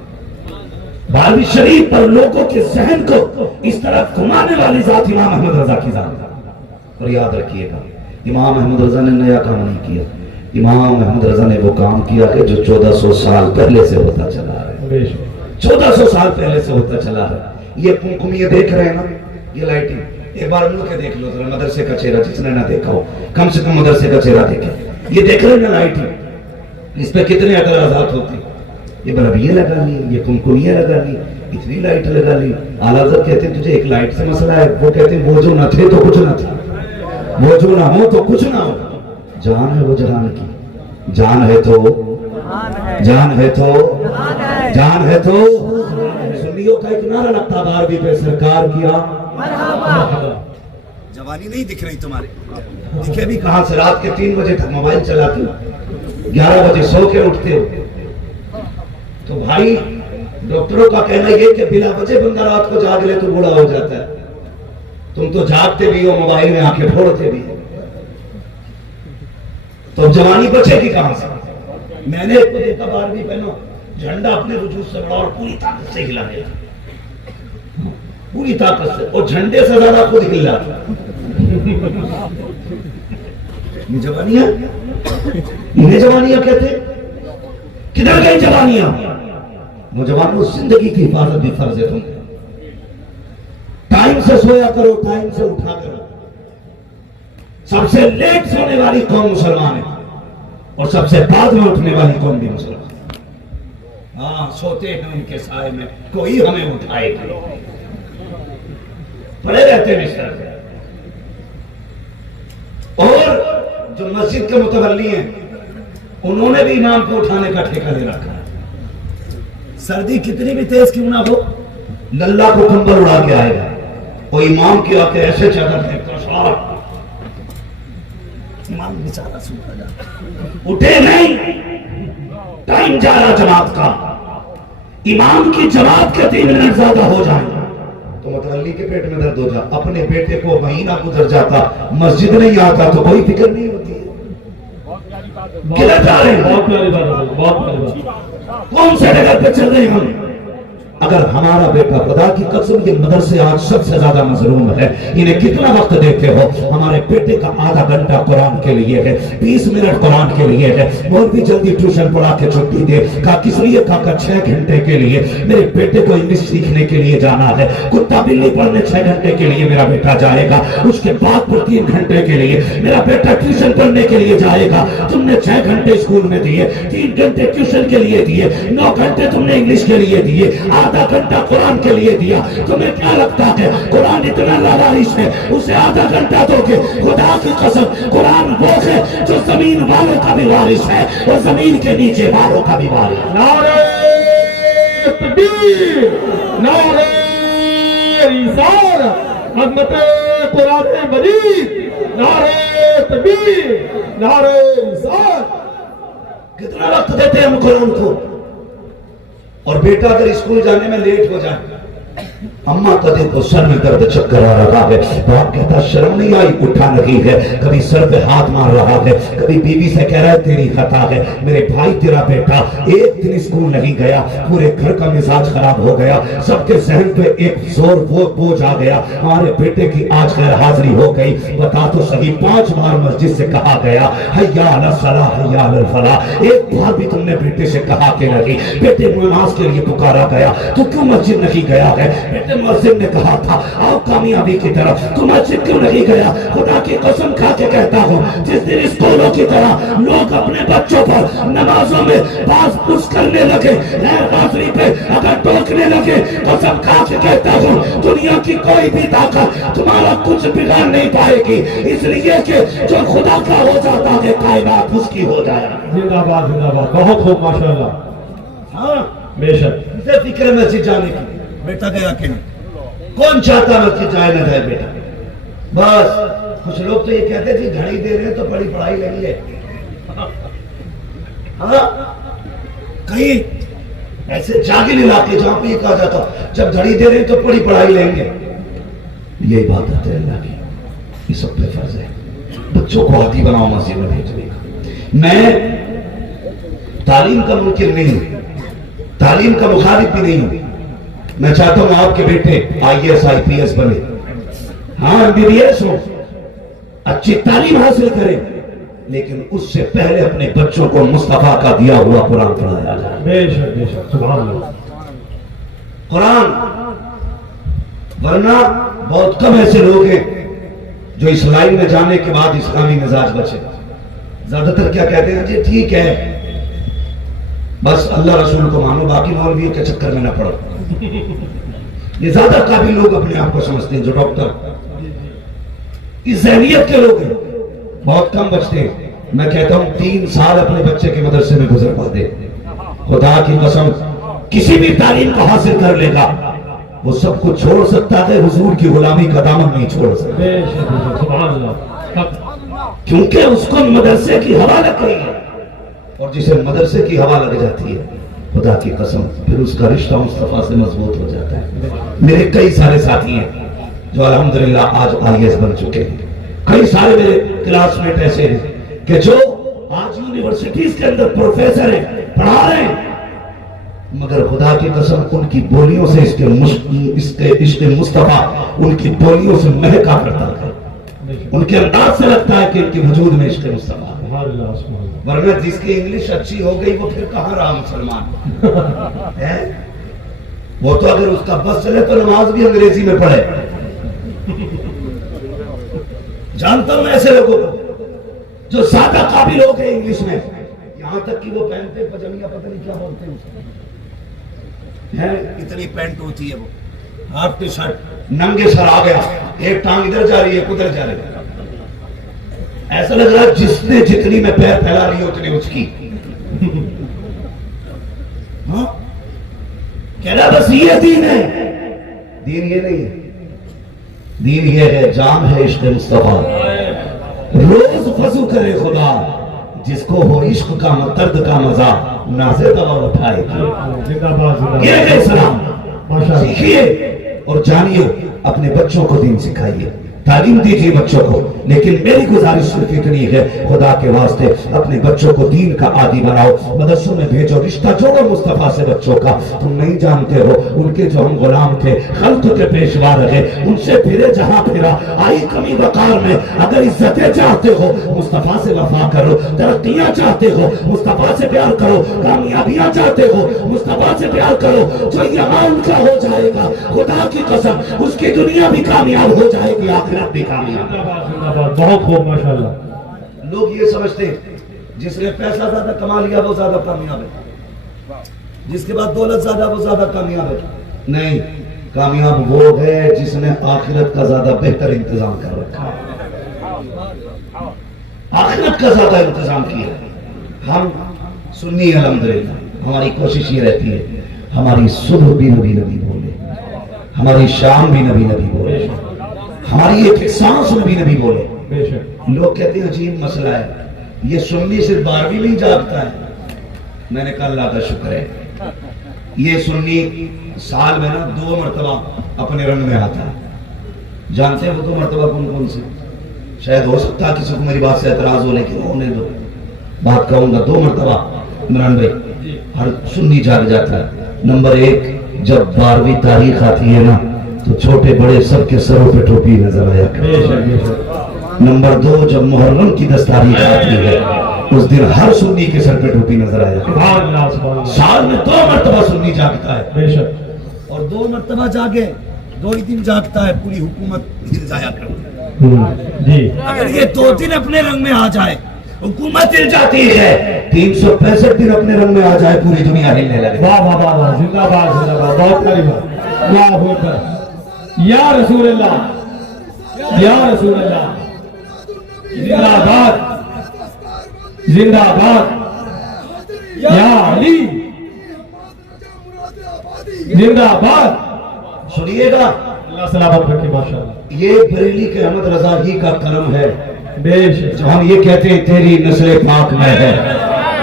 بارہویں شریف پر لوگوں کے ذہن کو اس طرح گھمانے والی ذات امام احمد رضا کی ذات ہے. اور یاد رکھیے گا امام احمد رضا نے نیا کام نہیں کیا. امام احمد رضا نے وہ کام کیا کہ جو 1400 سال پہلے سے ہوتا چلا ہے. 1400 سال پہلے سے ہوتا چلا ہے. یہ کمکم یہ دیکھ رہے ہیں نا، یہ لائٹنگ ایک بار مل کے دیکھ لو ذرا مدرسے کا چہرہ، جس نے نہ دیکھا ہو کم سے کم مدرسے کا چہرہ دیکھے. یہ دیکھ رہے ہیں نا لائٹنگ، اس پہ کتنے اعتراضات ہوتے ہیں. یہ بلبیاں لگا لی، یہ کنکریاں لگا لی، اتنی لائٹ لگا لی. اعلیٰ حضرت کہتے ہیں تجھے ایک لائٹ سے مسئلہ ہے. وہ کہتے ہیں وہ جو نہ تھے تو کچھ نہ تھا، وہ جو نہ ہو تو کچھ نہ ہو. جان ہے وہ جہان کی، جان ہے تو جان ہے تو جان ہے تو. سنیوں کا ایک نعرہ لگتا بارہویں پہ سرکار کیا. جوانی نہیں دکھ رہی تمہارے، دکھے بھی کہاں سے؟ رات کے 3 بجے تک موبائل چلاتے ہو، 11 بجے سو کے اٹھتے ہو. تو بھائی ڈاکٹروں کا کہنا یہ کہ بلا وجہ بندہ رات کو جاگ لے تو بوڑھا ہو جاتا ہے. تم تو جاگتے بھی ہو، موبائل میں آنکھیں پھوڑتے بھی ہو. تو جوانی بچے گی کہاں سے؟ میں نے ایک دیکھا 12ویں پہنو جھنڈا اپنے وجود سے بڑا اور پوری طاقت سے ہلا دیا، پوری طاقت سے، اور جھنڈے سے زیادہ خود ہل رہا تھا. یہ جوانیاں، انہیں جوانیاں کہتے. کدھر گئی جوانیاں؟ نوجوانوں زندگی کی حفاظت بھی فرض ہے. تم ٹائم سے سویا کرو، ٹائم سے اٹھا کرو. سب سے لیٹ سونے والی قوم مسلمان ہے اور سب سے بعد میں اٹھنے والی قوم بھی مسلمان. ہاں سوتے ہیں ان کے سائے میں، کوئی ہمیں اٹھائے گا. پڑے رہتے ہیں بستر پہ. اور جو مسجد کے متولی ہیں انہوں نے بھی امام کو اٹھانے کا ٹھیکہ لے رکھا ہے. سردی کتنی بھی تیز کیوں نہ ہو، للہ کو کمبل اڑا کے آئے گا. وہ امام کی آ کے ایسے چادر پھینکتا شاہ، امام بیچارہ سوتا جاتا. اٹھے نہیں، ٹائم جا رہا جماعت کا. امام کی جماعت کے 3 منٹ زیادہ ہو جائیں تو متولی کے پیٹ میں درد ہو جا. اپنے بیٹے کو مہینہ گزر جاتا، مسجد نہیں آتا تو کوئی فکر نہیں ہوتی. کدھر جا رہے ہیں؟ بہت پیاری بات ہے، بہت پیاری بات. کون سے ڈگر پہ چل رہے ہیں ہم؟ اگر ہمارا بیٹا، خدا کی قسم یہ مدرسے آج سب سے زیادہ مظلوم ہے. انہیں کتنا وقت دیتے ہو؟ ہمارے بیٹے کا آدھا گھنٹہ قرآن کے لیے ہے، 20 منٹ قرآن کے لیے ہے. مولوی جلدی ٹیوشن پڑھا کے چھٹی دے. کہا کس لیے؟ کہا 6 گھنٹے کے لیے. میرے بیٹے کو انگلش سیکھنے کے لیے جانا ہے. کتا بلی پڑھنے 6 گھنٹے کے لیے میرا بیٹا جائے گا. اس کے بعد 3 گھنٹے کے لیے میرا بیٹا ٹیوشن پڑھنے کے لیے جائے گا. تم نے 6 گھنٹے اسکول میں دیے، 3 گھنٹے ٹیوشن کے لیے دیے، 9 گھنٹے تم نے انگلش کے لیے دیے، آدھا گھنٹہ قرآن کے لیے دیا. تمہیں کیا لگتا ہے قرآن اتنا لالائش ہے اسے آدھا گھنٹہ دو گے؟ خدا کی قسم قرآن وہ ہے جو زمین والوں کا بھی وارث ہے اور زمین کے نیچے والوں کا بھی وارث ہے. نعرہ تکبیر، نعرہ رسالت، عظمت قرآن مجید، نعرہ تکبیر، نعرہ رسالت. کتنا وقت دیتے ہیں ہم قرآن کو؟ اور بیٹا اگر اسکول جانے میں لیٹ ہو جائے، اماں کا دیکھو سر میں درد چکر آ رہا ہے، باپ کہتا شرم نہیں آئی اٹھا نہیں ہے، کبھی سر پہ ہاتھ مار رہا ہے، کبھی بیوی سے کہہ رہا ہے تیری خطا ہے. میرے بھائی تیرا بیٹا ایک دن اسکول نہیں گیا، پورے گھر کا مزاج خراب ہو گیا، سب کے ذہن پہ ایک زور بوجھ آ گیا. ہمارے بیٹے کی آج غیر حاضری ہو گئی. بتا تو صحیح 5 بار مسجد سے کہا گیا حیا علی الصلاۃ حیا علی الفلاح، ایک بار بھی تم نے بیٹے سے کہا کہ نہیں؟ بیٹے نماز کے لیے پکارا گیا تو کیوں مسجد نہیں گیا ہے؟ بیٹے مسجد نے کہا تھا آؤ کامیابی کی طرف، تو مسجد کیوں نہیں گیا؟ خدا کی قسم کھا کے کہتا ہوں جس دن اسکولوں کی طرح لوگ اپنے بچوں پر نمازوں میں باز پوچھ کرنے لگے، غیر حاضری پہ اگر ٹوکنے لگے، قسم کھا کے کہتا ہوں دنیا کی کوئی بھی طاقت تمہارا کچھ بگاڑ نہیں پائے گی، اس لیے کہ جو خدا کا ہو جاتا ہے کائنات اس کی ہو جائے. زندہ باد، زندہ باد، بہت خوب ماشاءاللہ. ہاں بے شک. اسے فکر ہے مسجد جانے کی. بیٹا گیا کہ نہیں؟ کون چاہتا مسجد جائے نہ جائے بیٹا؟ بس کچھ لوگ تو یہ کہتے تھے گھڑی دے رہے ہیں تو بڑی پڑھائی لیں گے. ہاں کہیں ایسے جاگل علاقے جہاں پہ یہ کہا جاتا جب گھڑی دے رہے ہیں تو بڑی پڑھائی لیں گے. یہ عبادت ہے اللہ کی، یہ سب پہ فرض ہے. بچوں کو عادی بناؤ مسجد میں بھیجنے کا. میں تعلیم کا منکر نہیں ہوں، تعلیم کا مخالف بھی نہیں ہوں. میں چاہتا ہوں آپ کے بیٹے IAS IPS بنے، ہاں MBBS ہو، اچھی تعلیم حاصل کریں، لیکن اس سے پہلے اپنے بچوں کو مصطفیٰ کا دیا ہوا قرآن پڑھایا جائے. بے شک بے شک، سبحان اللہ. قرآن، ورنہ بہت کم ایسے لوگ ہیں جو اس لائن میں جانے کے بعد اسلامی مزاج بچے. زیادہ تر کیا کہتے ہیں جی ٹھیک ہے بس اللہ رسول کو مانو، باقی مولویوں کے چکر میں نہ پڑو. یہ زیادہ قابل لوگ اپنے آپ کو سمجھتے ہیں جو ڈاکٹر اس ذہنیت کے لوگ ہیں، بہت کم بچتے ہیں. میں کہتا ہوں 3 سال اپنے بچے کے مدرسے میں گزروا دے، خدا کی قسم کسی بھی تعلیم کو حاصل کر لے گا. وہ سب کچھ چھوڑ سکتا ہے، حضور کی غلامی کا دامن نہیں چھوڑ سکتا، سبحان اللہ، کیونکہ اس کو مدرسے کی ہوا لگ گئی ہے. اور جسے مدرسے کی ہوا لگ جاتی ہے، خدا کی قسم پھر اس کا رشتہ مصطفیٰ سے مضبوط ہو جاتا ہے. میرے کئی سارے ساتھی ہیں جو الحمدللہ آج IAS بن چکے ہیں. کئی سارے میرے کلاس میٹ ایسے ہیں کہ جو آج یونیورسٹیز کے اندر پروفیسر ہیں، پڑھا رہے ہیں، مگر خدا کی قسم ان کی بولیوں سے اس کے عشق مصطفیٰ ان کی بولیوں سے مہکا کرتا ہے. ان کے انداز سے لگتا ہے کہ ان کے وجود میں عشق مصطفیٰ ہے. ورنہ جس کی انگلش اچھی ہو گئی وہ پھر کہاں رہا مسلمان ہے؟ وہ تو اگر اس کا بس چلے تو نماز بھی انگریزی میں پڑھے. جانتا ہوں ایسے لوگوں کو جو زیادہ قابل ہو گئے انگلش میں، یہاں تک کہ وہ پہنتے پجامیہ پتہ نہیں کیا بولتے ہیں، اتنی پینٹ ہوتی ہے، وہ ہاف ٹی شرٹ، ننگے سر آ گیا، ایک ٹانگ ادھر جا رہی ہے ادھر جا رہی ہے. ایسا لگ رہا ہے جس نے جتنی میں پیر پھیلا رہی ہے اتنی اس کی. کہہ رہا بس یہ دین ہے. دین یہ نہیں ہے، دین یہ ہے، جام ہے عشق مصطفیٰ. روز وضو کرے خدا، جس کو ہو عشق کا درد کا مزہ، نازے دوا اٹھائے گی. یہ ہے اسلام. سیکھیے اور جانیے، اپنے بچوں کو دین سکھائیے، تعلیم دیجیے بچوں کو. لیکن میری گزارش صرف اتنی ہے، خدا کے واسطے اپنے بچوں کو دین کا عادی بناؤ، مدرسوں میں بھیجو، رشتہ جوڑو مصطفیٰ سے بچوں کا. تم نہیں جانتے ہو ان کے جو ہم غلام تھے، خلق کے پیشوا رہے، ان سے پھرے جہاں پھرا، آئی کمی وقار میں. اگر عزتیں چاہتے ہو مصطفیٰ سے وفا کرو، ترقیاں چاہتے ہو مصطفیٰ سے پیار کرو، کامیابیاں چاہتے ہو مصطفیٰ سے پیار کرو. جو یہاں ان کا ہو جائے گا، خدا کی قسم اس کی دنیا بھی کامیاب ہو جائے گی، آخرت بھی کامیاب. بہت خوب ماشاءاللہ. لوگ یہ سمجھتے ہیں جس نے پیسہ زیادہ کما لیا وہ زیادہ کامیاب ہے، جس کے بعد دولت زیادہ وہ زیادہ کامیاب ہے. نہیں، کامیاب وہ ہے جس نے آخرت کا زیادہ بہتر انتظام کر رکھا، آخرت کا زیادہ انتظام کیا. ہم سنی الحمدللہ، ہماری کوشش یہ رہتی ہے ہماری صبح بھی نبی نبی بولے، ہماری شام بھی نبی نبی بولے، ہماری ایک سانس نبی نبی بولے. لوگ کہتے ہیں عجیب مسئلہ ہے، یہ سنی صرف 12ویں میں ہی جاگتا ہے. میں نے کہا اللہ کا شکر ہے، یہ سنی سال میں نا 2 مرتبہ اپنے رنگ میں آتا ہے. جانتے ہیں وہ 2 مرتبہ کون کون سے؟ شاید ہو سکتا ہے کسی کو میری بات سے اعتراض ہو، لیکن ہونے دو، بات کہوں گا. 2 مرتبہ عمران بھائی ہر سنی جاگ جاتا ہے. نمبر 1، جب 12ویں تاریخ آتی ہے نا تو چھوٹے بڑے سب کے سروں پہ ٹوپی نظر آیا کرتی. نمبر 2، جب محرم کی 10 تاریخ آتی ہے اس دن ہر سنی کے سر پہ ٹوپی نظر آیا کرتی. سال میں 2 مرتبہ سنی جاگتا ہے، اور 2 مرتبہ جاگے 2 ہی دن جاگتا ہے، پوری حکومت ہل جایا کرتی ہے. اگر یہ 2 دن اپنے رنگ میں آ جائے حکومت ہل جاتی ہے، 365 دن اپنے رنگ میں آ جائے پوری دنیا ہلنے لگے. واہ واہ واہ، زندہ باد زندہ باد، بہت پیاری بات. اللہ اکبر، یا رسول اللہ، یا رسول اللہ، زندہ باد زندہ باد، یا علی زندہ باد. سنیے گا، اللہ سلامت رکھے. ماشاءاللہ، یہ بریلی کے احمد رضا ہی کا کرم ہے بیش. جو ہم یہ کہتے ہیں تیری نسل پاک میں ہے،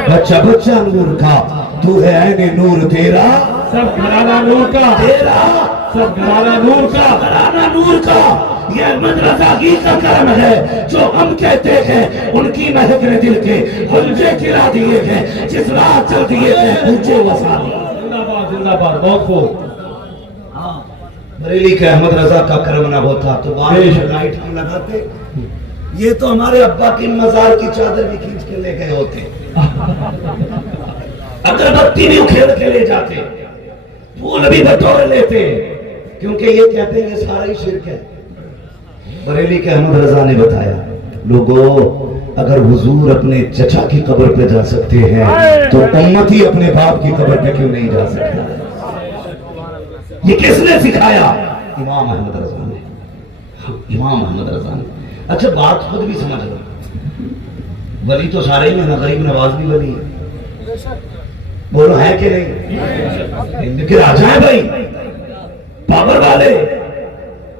بچہ بچہ نور کا، تو ہے عین نور تیرا، سب گھرانہ نور کا، تیرا سب گھرانہ نور کا، گھرانہ نور کا. یہ احمد رضا ہی کا کرم ہے جو ہم کہتے ہیں ان کی مہک نے دل کے حلجے گرا دیے ہیں، جس راہ چل دیے ہیں پوچھے وسالی. زندہ باد زندہ باد، بہت خوب. بریلی کے احمد رضا کا کرم نہ ہوتا تو باہر لائٹ ہم لگاتے، یہ تو ہمارے ابا کی مزار کی چادر بھی کھینچ کے لے گئے ہوتے، اگربتی بھی کھیل کے لے جاتے، پھول بھی بٹور لیتے، کیونکہ یہ کہتے ہیں یہ سارا ہی شرک ہے. بریلی کے احمد رضا نے بتایا لوگوں اگر حضور اپنے چچا کی قبر پہ جا سکتے ہیں تو امتی اپنے باپ کی قبر پہ کیوں نہیں جا سکتا؟ یہ کس نے سکھایا؟ امام احمد رضا نے. امام احمد رضا نے. اچھا بات خود بھی سمجھ لو، ولی تو سارے ہی ہیں نا، غریب نواز بھی ولی ہے، بولو ہے کہ نہیں؟ ہند کے راجا ہیں بھائی، پاور والے،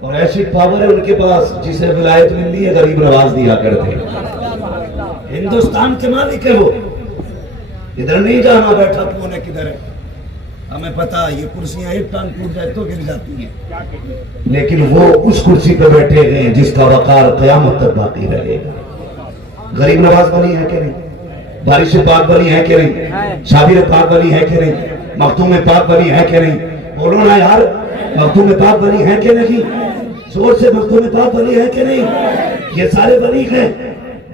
اور ایسی پاور ہے ان کے پاس جسے ولایت ملنی ہے غریب نواز دیا کرتے ہیں. ہندوستان کے مالک ہے وہ، ادھر نہیں جانا بیٹھا تو انہیں کدھر ہے، ہمیں پتا یہ کرسیاں ایک ٹانگ ٹوٹ جائے تو گر جاتی ہیں، لیکن وہ اس کرسی پہ بیٹھے ہیں جس کا وقار قیامت تک باقی رہے گا. غریب نواز بنی ہے کہ نہیں؟ بارش پاک بنی ہے کہ نہیں؟ شابر پاک بنی ہے کہ نہیں؟ مختوم پاک بنی ہے کہ نہیں؟ بولو نا یار، مختوم پاک بنی ہے کہ نہیں؟ زور سے مختوم پاک بنی ہے کہ نہیں؟ یہ سارے بنی ہیں،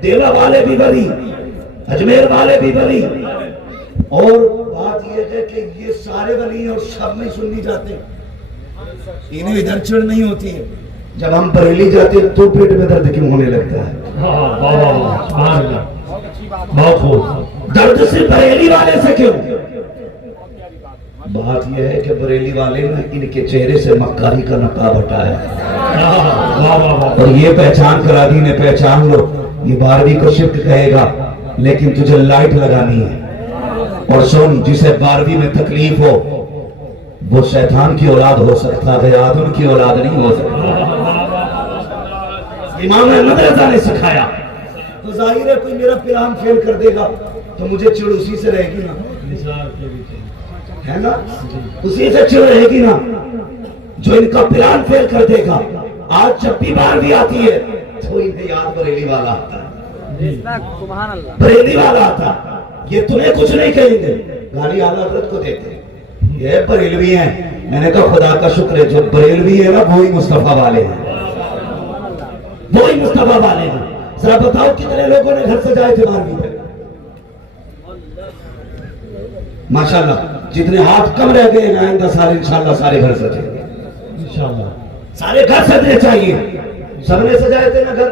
دیوا والے بھی بنی، اجمیر والے بھی بنی. اور بات یہ ہے کہ یہ سارے ولی ہیں اور سب میں سننی جاتے ہیں، انہیں ادھر چڑھ نہیں ہوتی ہے. جب ہم بریلی جاتے ہیں تو پیٹ میں درد کیوں ہونے لگتا ہے؟ بہت خوب. درد سے بریلی والے سے کیوں؟ بات یہ ہے کہ بریلی والے نے ان کے چہرے سے مکاری کا نقاب ہٹایا اور یہ پہچان کرا دی، نے پہچان لو یہ 12ویں کو شرک کہے گا لیکن تجھے لائٹ لگانی ہے. اور سن، جسے 12ویں میں تکلیف ہو وہ شیطان کی اولاد ہو سکتا ہے، آدم کی اولاد نہیں ہو سکتا. امام احمد رضا نے سکھایا. تو ظاہر ہے کوئی میرا پلان فیل کر دے گا تو مجھے چڑ اسی سے رہے گی نا، ہے نا، اسی سے چڑ رہے گی نا. جو ان کا پلان فیل کر دے گا، آج جب بھی 12ویں آتی ہے تو انہیں یاد بریلی والا آتا ہے، بریلی والا آتا. یہ تمہیں کچھ نہیں کہیں گے، گالی اعلیٰ حضرت کو دیتے ہیں، یہ بریلوی ہیں. میں نے کہا خدا کا شکر ہے جو بریلوی ہے نا وہی مصطفیٰ والے ہیں، وہی مصطفیٰ والے ہیں. ذرا بتاؤ کتنے لوگوں نے گھر سجائے تھے 12ویں پہ؟ ماشاءاللہ جتنے ہاتھ کم رہ گئے آئندہ سارے انشاءاللہ سارے گھر سجیں گے، انشاءاللہ سارے گھر سجنے چاہیے. سب نے سجائے تھے نا گھر،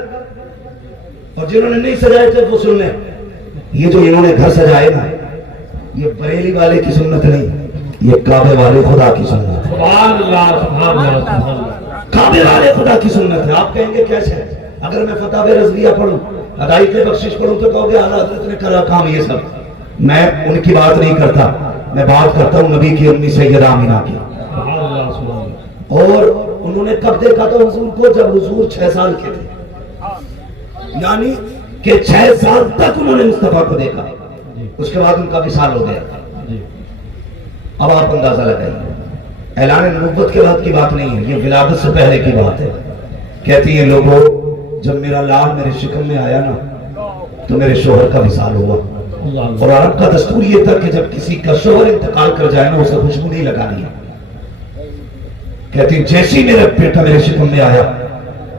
اور جنہوں نے نہیں سجائے تھے وہ سن لیں. یہ جو انہوں نے گھر سجائے نا یہ بریلی والے کی سنت نہیں، یہ کعبے والے خدا کی سنت ہے. سبحان اللہ سبحان اللہ سبحان اللہ. کعبے والے خدا کی سنت ہے. آپ کہیں گے کیسے؟ اگر میں فتح رضویہ پڑھوں، ادائی کے بخشش پڑھوں تو کہو گے اعلیٰ حضرت نے کرا کام یہ سب. میں ان کی بات نہیں کرتا، میں بات کرتا ہوں نبی کی امی سیدہ آمینہ کی. اور انہوں نے کب دیکھا تھا حضور کو؟ جب حضور 6 سال کے تھے، یعنی کہ 6 سال تک انہوں نے مصطفیٰ کو دیکھا. اس کے بعد ان کا وصال ہو گیا. اب آپ اندازہ لگائیے، اعلان نبوت کے بعد کی بات نہیں ہے، یہ ولادت سے پہلے کی بات ہے. کہتی ہیں لوگوں جب میرا لال میرے شکم میں آیا نا تو میرے شوہر کا وصال ہوا. اور عرب کا دستور یہ تھا کہ جب کسی کا شوہر انتقال کر جائے نا اسے خوشبو نہیں لگانی ہے. کہتی جیسی میرا بیٹا میرے شکم میں آیا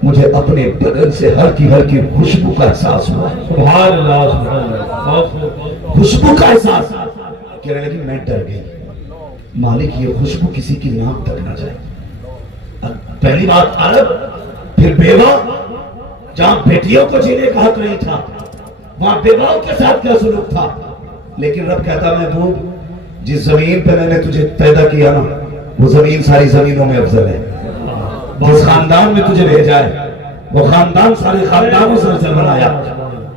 مجھے اپنے بدن سے ہلکی ہلکی خوشبو کا احساس ہوا. سبحان اللہ سبحان اللہ. خوشبو کا احساس. کہنے لگی میں ڈر گئی، مالک یہ خوشبو کسی کی ناک تک نہ جائے. پہلی بات عرب، پھر بیوہ، جہاں بیٹیوں کو جینے کا حق نہیں تھا وہاں بیواؤں کے ساتھ کیا سلوک تھا. لیکن رب کہتا محبوب جس زمین پہ میں نے تجھے پیدا کیا نا وہ زمین ساری زمینوں میں افضل ہے. جس خاندان میں تجھے بھیجا ہے وہ خاندان سارے خاندانوں سے افضل بنایا.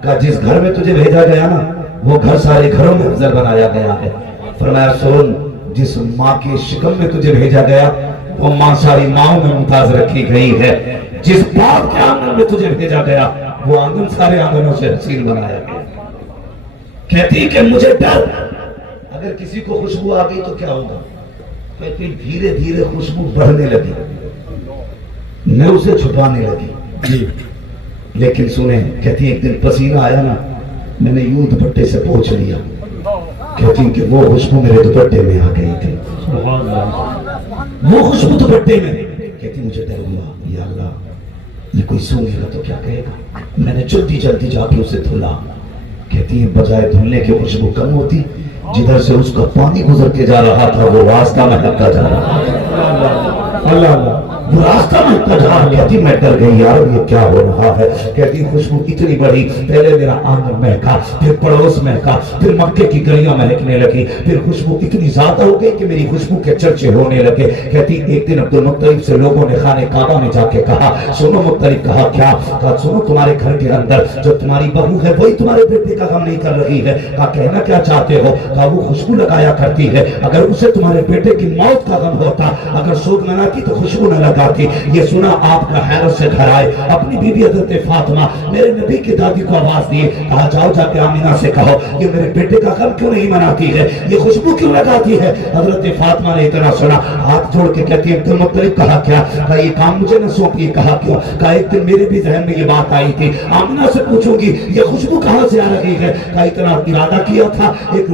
کہا جس گھر میں تجھے بھیجا گیا نا وہ گھر سارے گھروں میں افضل بنایا گیا ہے. فرمایا سن جس ماں کے شکم میں تجھے بھیجا گیا وہ ماں ساری ماؤں میں ممتاز رکھی گئی ہے. جس باپ کے آنگن میں تجھے بھیجا گیا وہ آنگن سارے آنگنوں سے حسین بنایا گیا. کہتی کہ مجھے ڈر اگر کسی کو خوشبو آ گئی تو کیا ہوگا. کہتی دھیرے دھیرے خوشبو بڑھنے لگی، میں اسے چھپانے لگی. لیکن سنیں، کہتی ایک دن پسینہ آیا نا میں نے یوں دوپٹے سے پوچھ لیا. کہتی کہ وہ خوشبو میرے دوپٹے میں آ گئی تھی، وہ خوشبو دوپٹے میں. کہتی مجھے ڈر ہوا یا اللہ یہ کوئی سنے گا تو کیا کہے گا. میں نے جلدی جلدی جا کے اسے دھلا. کہتی ہے بجائے دھلنے کی خوشبو کم ہوتی، جدھر سے اس کا پانی گزر کے جا رہا تھا وہ واسطہ میں ہلکا جا رہا. اللہ اللہ وہ راستہ میں جا کہتی میں ڈر گئی یار یہ کیا ہو رہا ہے. کہتی خوشبو اتنی بڑی, پہلے میرا آنگن مہکا, پھر پڑوس مہکا, پھر مکے کی گلیاں مہکنے لگی, پھر خوشبو اتنی زیادہ ہو گئی کہ میری خوشبو کے چرچے ہونے لگے. کہتی ایک دن عبد المطلب سے لوگوں نے خانے کعبہ میں جا کے کہا سنو مطلب, کہا کیا؟ کہا سنو تمہارے گھر کے اندر جو تمہاری بہو ہے وہی تمہارے بیٹے کا غم نہیں کر رہی ہے. کہا کہنا کیا چاہتے ہو؟ کہا وہ خوشبو لگایا کرتی ہے, اگر اسے تمہارے بیٹے کی موت کا غم ہوتا, اگر سوگ مناتی تو خوشبو نہ لگاتی. یہ سنا آپ کا حیرت سے گھر آئے, اپنی بیوی حضرت فاطمہ میرے نبی کی دادی کو آواز دیے, کہا جاؤ جا کے آمینہ سے کہو یہ میرے بیٹے کا غم کیوں نہیں مناتی ہے, یہ خوشبو کیوں لگاتی ہے. حضرت فاطمہ نے اتنا سنا, ہاتھ جوڑ کے کہتی ہے عبد المطلب کہا کیا؟ کہا یہ کام مجھے نہ سونپیے. کہا کیوں؟ کہا ایک دن میرے بھی ذہن میں یہ بات آئی تھی, آمینہ سے پوچھوں گی یہ خوشبو کہاں سے آ رہی ہے. کہا اتنا ارادہ کیا تھا, ایک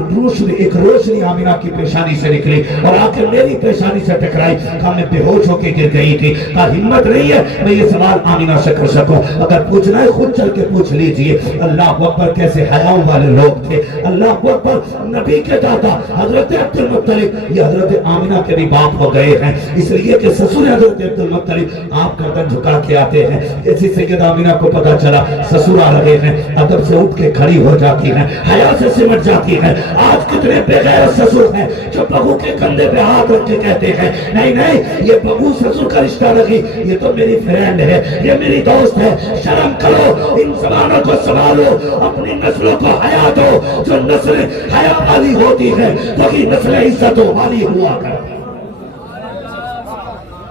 روشنی آمینہ کی پیشانی سے نکلی اور آ کے میری پیشانی سے ٹکرائی. کہا میں بے ہوش ہو کے گر گئی تھی. کہا ہمت نہیں ہے میں یہ سوال آمینہ سے کر سکوں, اگر پوچھنا ہے خود چل کے پوچھ لیجئے. اللہ اکبر, کیسے حیاؤں والے لوگ تھے. اللہ اکبر, نبی کے دادا حضرت عبد المطلب, یہ حضرت آمینہ کے بھی باپ ہو گئے ہیں, اس لیے کہ سسر حضرت عبد المطلب آپ گردن جھکا کے آتے ہیں. اسی سیدہ آمینہ کو پتا چلا سسر آ رہے ہیں, ادب سے اٹھ کے کھڑی ہو جاتی ہیں, حیا سے سمٹ جاتی ہیں. آج کتنے بے غیرت سسر ہیں جو بہو کے کندھے پہ ہاتھ رکھ کے کہتے ہیں نہیں نہیں یہ بہو سسر کا رشتہ لگی, یہ تو میری فرینڈ ہے, یہ میری دوست ہے. شرم کرو, ان زبانوں کو سنبھالو, اپنی نسلوں کو حیا دو. جو نسل حیا والی ہوتی ہے وہی نسل عزتوں والی ہوا کرتی.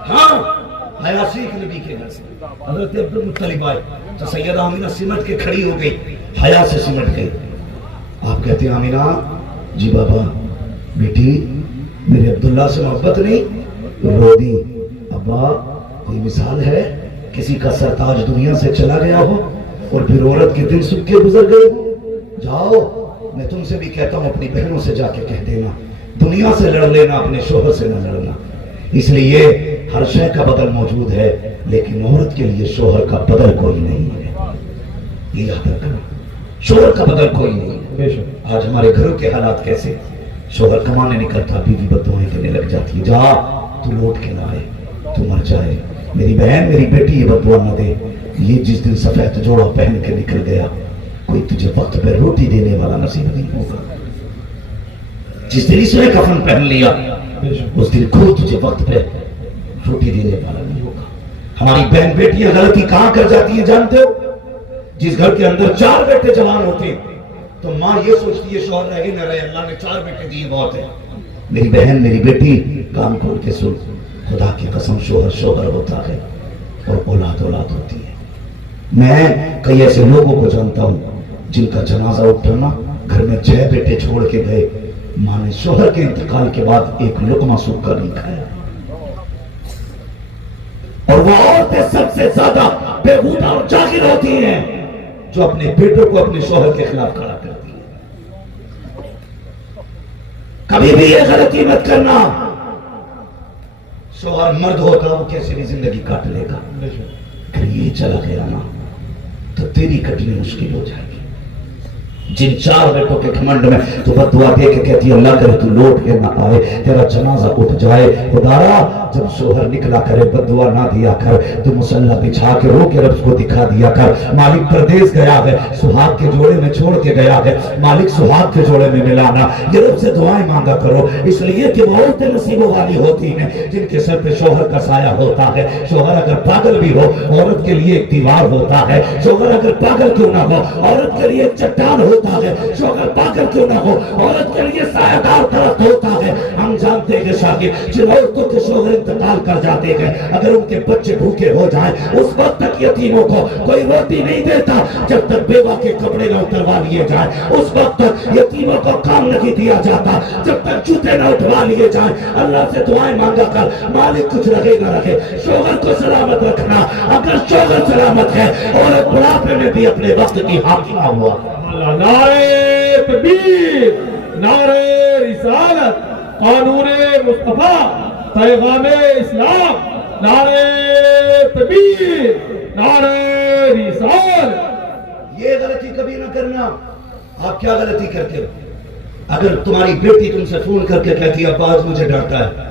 ہاں حیا سیکھ نبی کے گھر سے. حضرت عبد المطلب آئے تو سیدہ آمینہ سمٹ کے کھڑی ہو گئی, حیا سے سمٹ گئی. آپ کہتے ہیں آمینہ جی بابا بیٹی میرے عبداللہ سے محبت نہیں؟ رو دی. ابا کوئی مثال ہے کسی کا سرتاج دنیا سے چلا گیا ہو اور پھر عورت کے دن سکھ کے گزر گئے ہو؟ جاؤ, میں تم سے بھی کہتا ہوں اپنی بہنوں سے جا کے کہہ دینا دنیا سے لڑ لینا, اپنے شوہر سے نہ لڑنا. اس لیے ہر شے کا بدل موجود ہے لیکن عورت کے لیے شوہر کا بدل کوئی نہیں ہے. یہ یاد رکھنا, شوہر کا بدل کوئی نہیں ہے. آج ہمارے گھروں کے حالات کیسے, شوہر کمانے نکلتا, بیوی بددعائیں دینے لگ جاتی ہے, جا تو لوٹ کے نہ آئے تو مر جائے. میری بہن میری بیٹی یہ بددعا نہ دے. یہ جس دن سفید جوڑا پہن کے نکل گیا کوئی تجھے وقت پہ روٹی دینے والا نصیب نہیں ہوگا. جس دن اس نے کفن پہن لیا اس دن کوئی تجھے وقت پہ روٹی دینے والا نہیں ہوگا. ہماری بہن بیٹیاں غلطی کہاں کر جاتی ہیں جانتے ہو؟ جس گھر کے اندر 4 بیٹے جوان ہوتے ہیں تو ماں یہ سوچتی ہے شوہر رہے نہ رہے, اللہ نے 4 بیٹے دیے بہت ہے. میری بہن میری بیٹی کام کھول کے سن, خدا کی قسم شوہر شوہر ہوتا ہے اور اولاد اولاد ہوتی ہے. میں کئی ایسے لوگوں کو جانتا ہوں جن کا جنازہ اٹھانا گھر میں 6 بیٹے چھوڑ کے گئے, ماں نے شوہر کے انتقال کے بعد ایک لقمہ سوکھ کر نہیں کھایا. اور وہ عورتیں سب سے زیادہ بےہودہ اور جاہل ہوتی ہیں جو اپنے بیٹوں کو اپنے شوہر کے خلاف کھڑا کرتی ہیں. کبھی بھی یہ غلطی مت کرنا, شوہر مرد ہوتا وہ کیسے بھی زندگی کاٹ لے گا, اگر یہ چلا گیا نا تو تیری کٹنی مشکل ہو جائے گی. جن 4 بیٹوں کے گھمنڈ میں تو بددعا دے کے کہتی ہے اللہ کرے تو لوٹ کے نہ آئے, تیرا جنازہ اٹھ جائے. خدایا جب شوہر نکلا کرے بددعا نہ دیا کر, تو مصلی بچھا کے رو کے رب کو دکھا دیا کر. مالک پردیس گیا ہے, سہاگ کے جوڑے میں چھوڑ کے گیا ہے, مالک سہاگ کے جوڑے میں ملانا. یہ رب سے دعائیں مانگا کرو, اس لیے کہ وہ عورتیں نصیبوں والی ہوتی ہیں جن کے سر پہ شوہر کا سایہ ہوتا ہے. شوہر اگر پاگل بھی ہو عورت کے لیے ایک دیوار ہوتا ہے, شوہر اگر پاگل کیوں نہ ہو عورت کے لیے ایک چٹان ہوتا ہے, شوہر پاگل کیوں نہ ہو عورت کے لیے سایہ دار درخت ہوتا ہے. ہم جانتے ہیں شاگرد جن عورتوں کے شوہر انتقال کر جاتے ہیں اگر ان کے بچے بھوکے ہو جائیں اس وقت تک یتیموں کو کوئی روٹی نہیں دیتا جب تک بیوہ کے کپڑے نہ اتروا لیے جائیں. اس وقت تک یتیموں کو کام نہیں دیا جاتا جب تک جوتے نہ اٹھوا لیے جائیں. اللہ سے دعائیں مانگا کر, مالک کچھ رہے نہ رہے شوہر کو سلامت رکھنا. اگر شوہر سلامت ہے عورت بڑھاپے میں بھی اپنے وقت کی حاکمہ ہوا. نعرہ تکبیر, نعرہ رسالت, قانون مصطفیٰ, پیغام اسلام, نعرہ تکبیر, نعرہ رسالت. یہ غلطی کبھی نہ کرنا. آپ کیا غلطی کرتے ہو؟ اگر تمہاری بیٹی تم سے فون کر کے کہتی ہے ابا آج مجھے ڈرتا ہے,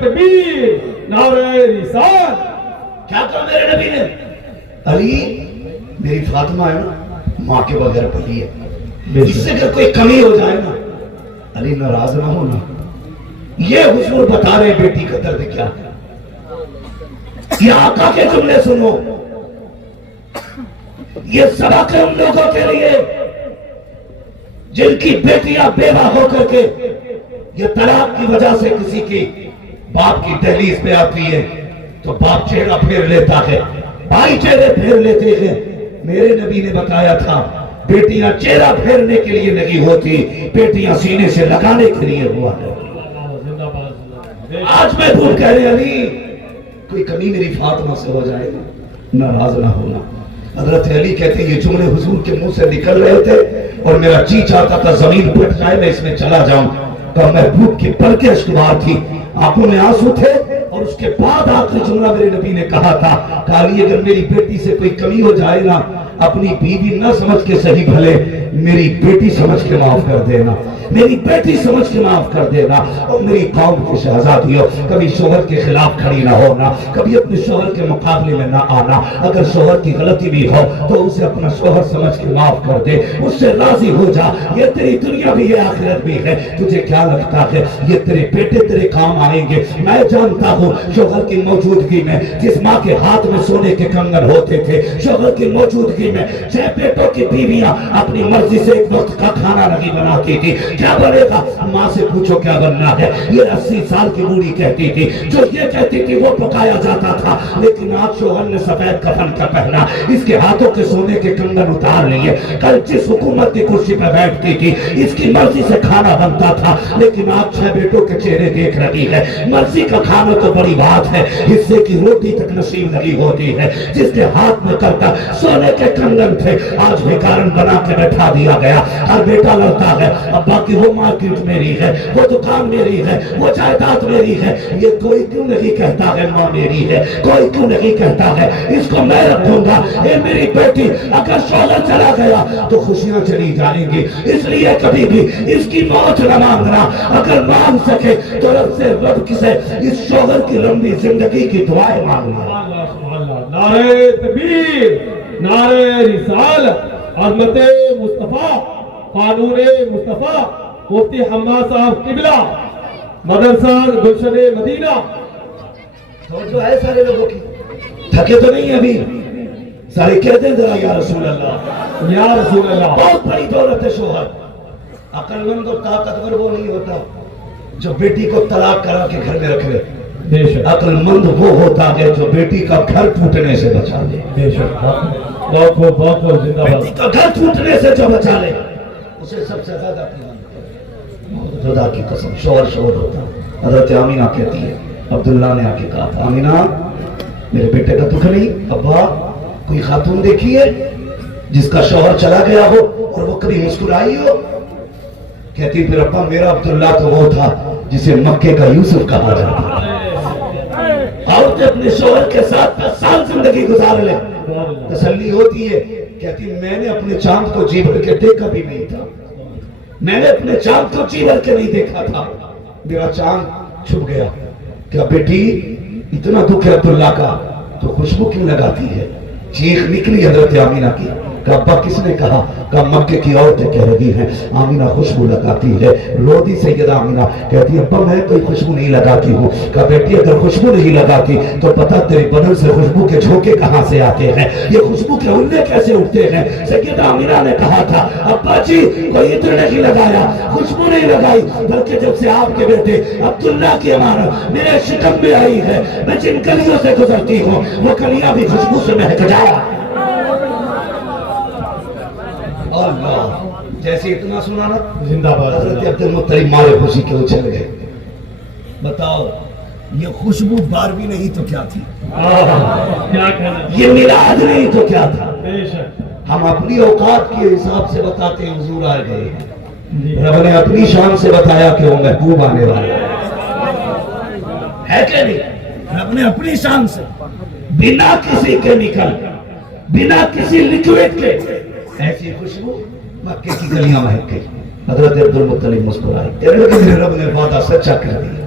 تکبیر نعرہ رسالت. کیا کہا میرے نبی نے؟ علی میری فاطمہ ہے نا ماں کے بغیر پلی ہے, اس سے اگر کوئی کمی ہو جائے نا علی ناراض نہ ہونا. یہ حضور بتا رہے بیٹی کا درد کیا ہے. یہ آقا کے جملے سنو, یہ سبق ہے ان لوگوں کے لیے جن کی بیٹیاں بیوہ ہو کر کے یہ طلاق کی وجہ سے کسی کی باپ کی دہلیز پہ آتی ہے تو باپ چہرہ پھیر لیتا ہے, بھائی چہرے پھیر لیتے ہیں. میرے نبی نے بتایا تھا بیٹیاں چہرہ پھیرنے کے لیے نہیں ہوتی, بیٹیاں سینے سے لگانے کے لیے ہوا ہے. آج میں بھول کہہ رہے علی کوئی کمی میری فاطمہ سے ہو جائے گا ناراض نہ ہونا. حضرت علی کہتے ہیں یہ جملے حضور کے منہ سے نکل رہے تھے اور میرا جی چاہتا تھا زمین پھٹ جائے میں اس میں چلا جاؤں. کہ محبوب کی پلکیں اشکبار تھی, آنکھوں میں آنسو تھے, اور اس کے بعد آخری جملہ میرے نبی نے کہا تھا کہ علی اگر میری بیٹی سے کوئی کمی ہو جائے نا اپنی بیوی نہ سمجھ کے صحیح بھلے میری بیٹی سمجھ کے معاف کر دینا, میری بیٹی سمجھ کے معاف کر دینا. اور میری قوم کی شہزادی ہو, کبھی شوہر کے خلاف کھڑی نہ ہونا, کبھی اپنے شوہر کے مقابلے میں نہ آنا. اگر شوہر کی غلطی بھی ہو تو اسے اپنا شوہر سمجھ کے معاف کر دے, اس سے راضی ہو جا. یہ تیری دنیا بھی ہے آخرت بھی ہے. تجھے کیا لگتا ہے یہ تیرے بیٹے تیرے کام آئیں گے؟ میں جانتا ہوں شوہر کی موجودگی میں جس ماں کے ہاتھ میں سونے کے کنگن ہوتے تھے, شوہر کی موجودگی میں 6 بیٹوں کی بیویاں اپنی مرضی سے ایک وقت کا کھانا نہیں بناتی تھی. کیا بنے گا؟ ماں سے پوچھو کیا بننا ہے. یہ 80 سال کی بوڑھی کہتی تھی, جو یہ کہتی تھی وہ پکایا جاتا تھا. لیکن آج شوہر نے سفید کفن کا پہنا, اس کے ہاتھوں کے سونے کے کنگن اتار لیے. کل جس حکومت کی کرسی پہ بیٹھتی تھی اس کی مرضی سے کھانا بنتا تھا, لیکن آج 6 بیٹوں کے چہرے دیکھ رہی ہے. مرضی کا کھانا تو بڑی بات ہے, حصے کی روٹی تک نصیب نہیں ہوتی ہے. جس کے ہاتھ میں کرتا سونے کے کنگن تھے آج بھیکارن بنا کے بیٹھا دیا گیا. ہر بیٹا لڑتا ہے ابا کی وہ مارکیٹ میری ہے, وہ دکان میری ہے, وہ جائیداد میری ہے. یہ کوئی کیوں نہیں کہتا ہے ماں میری ہے, کوئی کیوں نہیں کہتا ہے اس کو میں رکھوں گا. اے میری بیٹی اگر شوہر چلا گیا تو خوشیاں چلی جائیں گی, اس لیے کبھی بھی اس کی موت نہ مانگنا. اگر مانگ سکے تو رب سے رب کسے اس شوہر کی لمبی زندگی کی دعائیں مانگنا. نعرہ تکبیر نعرہ رسالت. عظمت مصطفیٰ, قانون مصطفیٰ, مفتی حماد صاحب قبلہ, مدرسہ گلشن مدینہ. توجہ ہے سارے لوگوں کی, تھکے تو نہیں ابھی؟ سارے کہتے ہیں ذرا یا رسول اللہ, یا رسول اللہ. بہت بڑی دولت ہے شوہر. عقل مند اور طاقتور وہ نہیں ہوتا جو بیٹی کو طلاق کرا کے گھر میں رکھ لے. عقل مند وہ ہوتا ہے جو بیٹی کا گھر ٹوٹنے سے بچا لے. بیٹی کا گھر ٹوٹنے سے جو بچا لے اسے سب سے زیادہ عقل مند. خدا کی قسم شوہر شوہر ہوتا. حضرت آمینہ کہتی ہے عبداللہ نے آ کے کہا تھا آمینہ میرے بیٹے کا دکھ نہیں, ابا کوئی خاتون دیکھی ہے جس کا شوہر چلا گیا ہو اور وہ کبھی مسکرائی ہو؟ کہتی پھر ابا میرا عبداللہ تو وہ تھا جسے مکے کا یوسف کہا جاتا. عورتیں اپنے شوہر کے ساتھ 10 سال زندگی گزار لیں, تسلی ہوتی ہے. کہتی میں نے اپنے چاند کو جی بھر کے دیکھا بھی نہیں تھا, میں نے اپنے چاند کو جی بھر کے نہیں دیکھا تھا, میرا چاند چھپ گیا. کیا بیٹی اتنا دکھ ہے عبداللہ کا تو خوشبو کیوں لگاتی ہے؟ چیخ نکلی حضرت آمینہ کی. کہ ابا کس نے کہا؟ کہ مکے کی عورتیں کہہ رہی ہیں آمینہ خوشبو لگاتی ہے. رو دی سیدہ آمینہ, کہتی ابا میں کوئی خوشبو نہیں لگاتی ہوں. کہ بیٹی اگر خوشبو نہیں لگاتی تو پتہ تیری بدن سے خوشبو کے جھونکے کہاں سے آتے ہیں, یہ خوشبو کے ہلے کیسے اٹھتے ہیں؟ سیدہ آمینہ نے کہا تھا ابا جی کوئی عطر نہیں لگایا, خوشبو نہیں لگائی, بلکہ جب سے آپ کے بیٹے عبداللہ کی امانت میرے شکم میں آئی ہے میں جن گلیوں سے گزرتی ہوں وہ گلیاں بھی خوشبو سے مہک جایا. اللہ جیسے اتنا سنا نا زندہ باد. حضرت عبد المطلب مارے خوشی کے اچھل گئے. بتاؤ یہ خوشبو 12ویں نہیں تو کیا تھی؟ کیا کہنا, یہ میلاد نہیں تو کیا تھا؟ بے شک. ہم اپنی اوقات کے حساب سے بتاتے ہیں حضور آ گئے, رب نے اپنی شان سے بتایا کہ وہ محبوب آنے والے ہے کہ نہیں. رب نے اپنی شان سے بنا کسی کیمیکل بنا کسی لیکوڈ کے ایسی خوشبو مکے کی گلیاں مہک گئی. حضرت عبد المطلب مسکرائے, میرے رب نے وعدہ سچا کر دیا,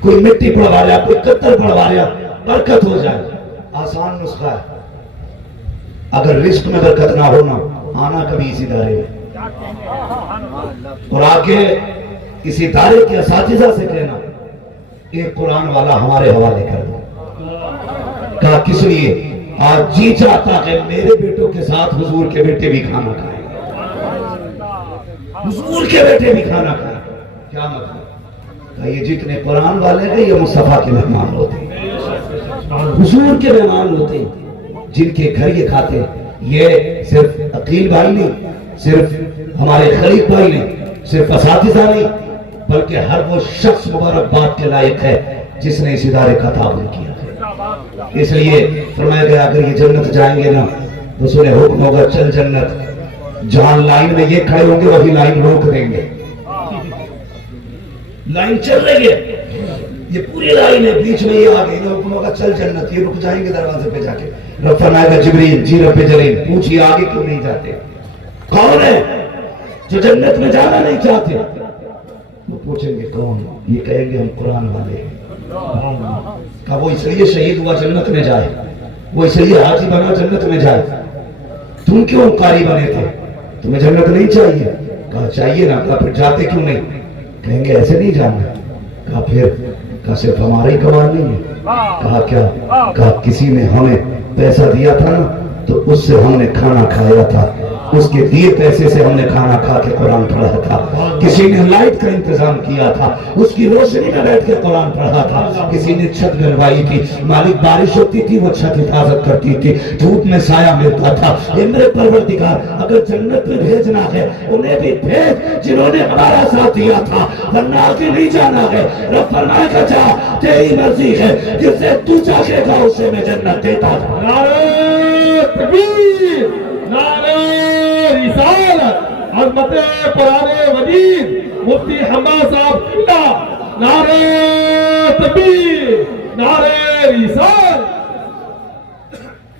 کوئی مٹی پڑوا رہا, کوئی کتر پڑوا رہا, برکت ہو جائے. آسان نسخہ ہے. اگر رزق میں برکت نہ ہونا, آنا کبھی اسی دائرے میں, اور آگے کسی دائرے کے اساتذہ سے کہنا ایک قرآن والا ہمارے حوالے کر دو. کہا کس لیے؟ آج جی چاہتا ہے میرے بیٹوں کے ساتھ حضور کے بیٹے بھی کھانا کھائیں, حضور کے بیٹے بھی کھانا کھائیں. کیا مطلب؟ کہ یہ جتنے قرآن والے ہیں یہ مصطفیٰ کے مہمان ہوتے ہیں, حضور کے مہمان ہوتے ہیں. جن کے گھر یہ کھاتے ہیں, یہ صرف عقیل بھائی نہیں, صرف ہمارے خلیق بھائی نہیں, صرف اساتذہ نہیں, بلکہ ہر وہ شخص مبارکباد کے لائق ہے جس نے اس ادارے کا تعاون کیا ہے. اس لیے فرمایا گیا اگر یہ جنت جائیں گے نا, رسول حکم ہوگا چل جنت, جہاں لائن میں یہ کھڑے ہوں گے وہی لائن روک دیں گے. لائن چل رہی ہے, یہ پوری لائن ہے, بیچ میں یہ آگے حکم ہوگا چل جنت, یہ رک جائیں گے دروازے پہ جا کے. رب فرمائے گا جبریل جی رب جلیل پوچھئے آگے کیوں نہیں جاتے؟ کون ہے جو جنت میں جانا نہیں چاہتے؟ وہ پوچھیں گے کون؟ یہ کہیں گے ہم قرآن والے ہیں. کہا وہ اس لیے شہید ہوا جنت میں جائے, وہ اس لیے حاجی بنا جنت میں جائے, تم کیوں قاری بنے تھے؟ تمہیں جنت نہیں چاہیے؟ کہا چاہیے نا. کہا پھر جاتے کیوں نہیں؟ کہیں گے ایسے نہیں جانا. کہا پھر؟ کہا صرف ہمارے ہی کمال نہیں ہے. کہا کیا؟ کہا کسی نے ہمیں پیسہ دیا تھا نا تو اس سے ہم نے کھانا کھایا تھا, اس کے دیے پیسے سے ہم نے کھانا کھا کے قرآن پڑھا تھا. کسی نے لائٹ کا انتظام کیا تھا, اس کی روشنی میں بیٹھ کے قرآن پڑھا تھا. کسی نے چھت گروائی تھی, مالک بارش ہوتی تھی وہ چھت حفاظت کرتی تھی, دھوپ میں سایہ ملتا تھا. اے میرے پروردگار اگر جنت میں بھیجنا ہے انہیں بھی بھیج جنہوں نے ہمارا ساتھ دیا تھا, ورنہ آگے نہیں جانا ہے. رب فرمائے گا جا تیری مرضی ہے, جسے تو چاہے گا اسے میں جنت دیتا ہوں. نعرہ تکبیر, نعرہ رسالت, عظمت قرآن مجید, مفتی حماد صاحب قبلہ, نعرہ تکبیر, نعرہ رسالت.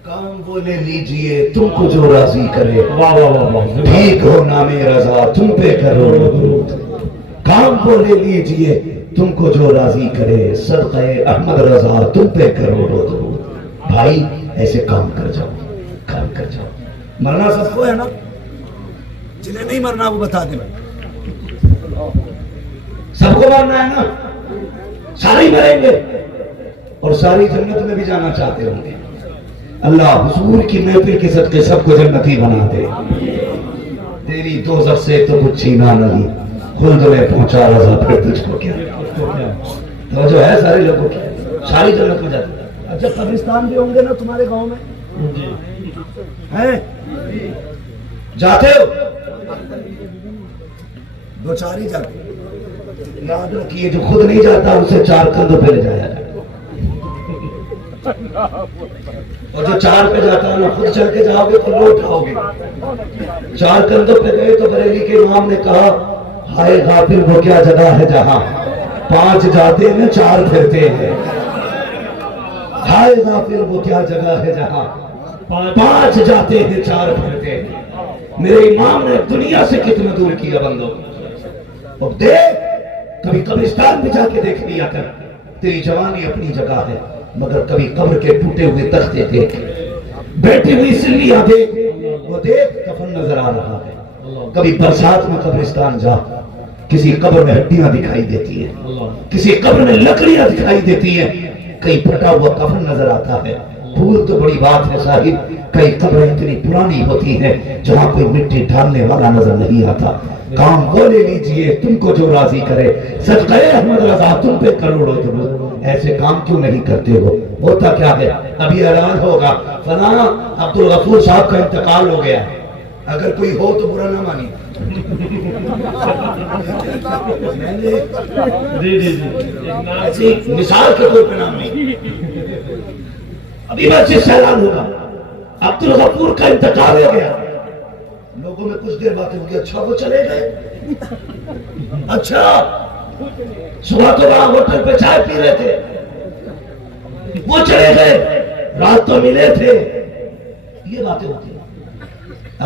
کام وہ لے لیجئے تم کو جو راضی کرے, واہ واہ واہ واہ, ٹھیک ہو نام رضا تم پہ کرو درود. کام وہ لے لیجئے تم کو جو راضی کرے, صدقہ احمد رضا تم پہ کرو درود. بھائی ایسے کام کر جاؤ, کام کر جاؤ. مرنا سب کو ہے نا, جنہیں نہیں مرنا وہ بتا دیں. سب کو مرنا ہے نا, سارے مریں گے اور ساری جنت میں بھی جانا چاہتے ہوں گے. اللہ حضور کی محفل کے صدقے سب کو جنتی بنا دے. تیری دوزخ سے تو کچھ چھینا نہیں, خلد میں پہنچا رضا پھر تجھ کو کیا. تو جو ہے سارے لوگوں کی ساری جنت میں جاتے. اچھا قبرستان بھی ہوں گے نا تمہارے گاؤں میں, ہیں جاتے ہو؟ دو چار ہی جاتے. یاد رکھیے جو خود نہیں جاتا اسے چار کندھوں پہ لے جایا جائے, اور جو چار پہ جاتا ہے نا خود چل کے جاؤ گے تو لوٹ آؤ گے. چار کندھوں پہ گئے تو بریلی کے امام نے کہا ہائے غافل وہ کیا جگہ ہے جہاں پانچ جاتے ہیں چار پھرتے ہیں. ہائے غافل وہ کیا جگہ ہے جہاں پانچ جاتے ہیں چار پھرتے ہیں. میرے امام نے دنیا سے کتنا دور کیا بندوں. اب دیکھ کبھی قبرستان بھی جا کے دیکھ لیا کر. تیری جوانی اپنی جگہ ہے مگر کبھی قبر کے ٹوٹے ہوئے تختے دیکھ, بیٹھی ہوئی سلیاں دیکھ, وہ دیکھ کفن نظر آ رہا ہے. کبھی برسات میں قبرستان جا, کسی قبر میں ہڈیاں دکھائی دیتی ہیں, کسی قبر میں لکڑیاں دکھائی دیتی ہیں, کہیں پھٹا ہوا کفن نظر آتا ہے. پھول تو بڑی بات ہے صاحب, کئی قبریں اتنی پرانی ہوتی ہیں جہاں کوئی مٹی ڈالنے والا نظر نہیں آتا. کام وہ لے لیجئے تم کو جو راضی کرے, صدقہ احمد رضا تم پہ کروڑوں درود. ایسے کام کیوں نہیں کرتے ہو؟ ہوتا کیا ہے ابھی اعلان ہوگا فلاں عبد الغفور صاحب کا انتقال ہو گیا, اگر کوئی ہو تو برا نہ مانی. ایسی مثال کے طور پہ نام نہیں, ابھی مسجد سے اعلان ہوگا عبد الغفور کا انتقال ہو گیا. لوگوں میں کچھ دیر باتیں ہو گئی, اچھا وہ چلے گئے, اچھا صبح تو وہاں ہوٹل پہ چائے پی رہے تھے, وہ چلے گئے, رات تو ملے تھے. یہ باتیں ہوتی ہیں.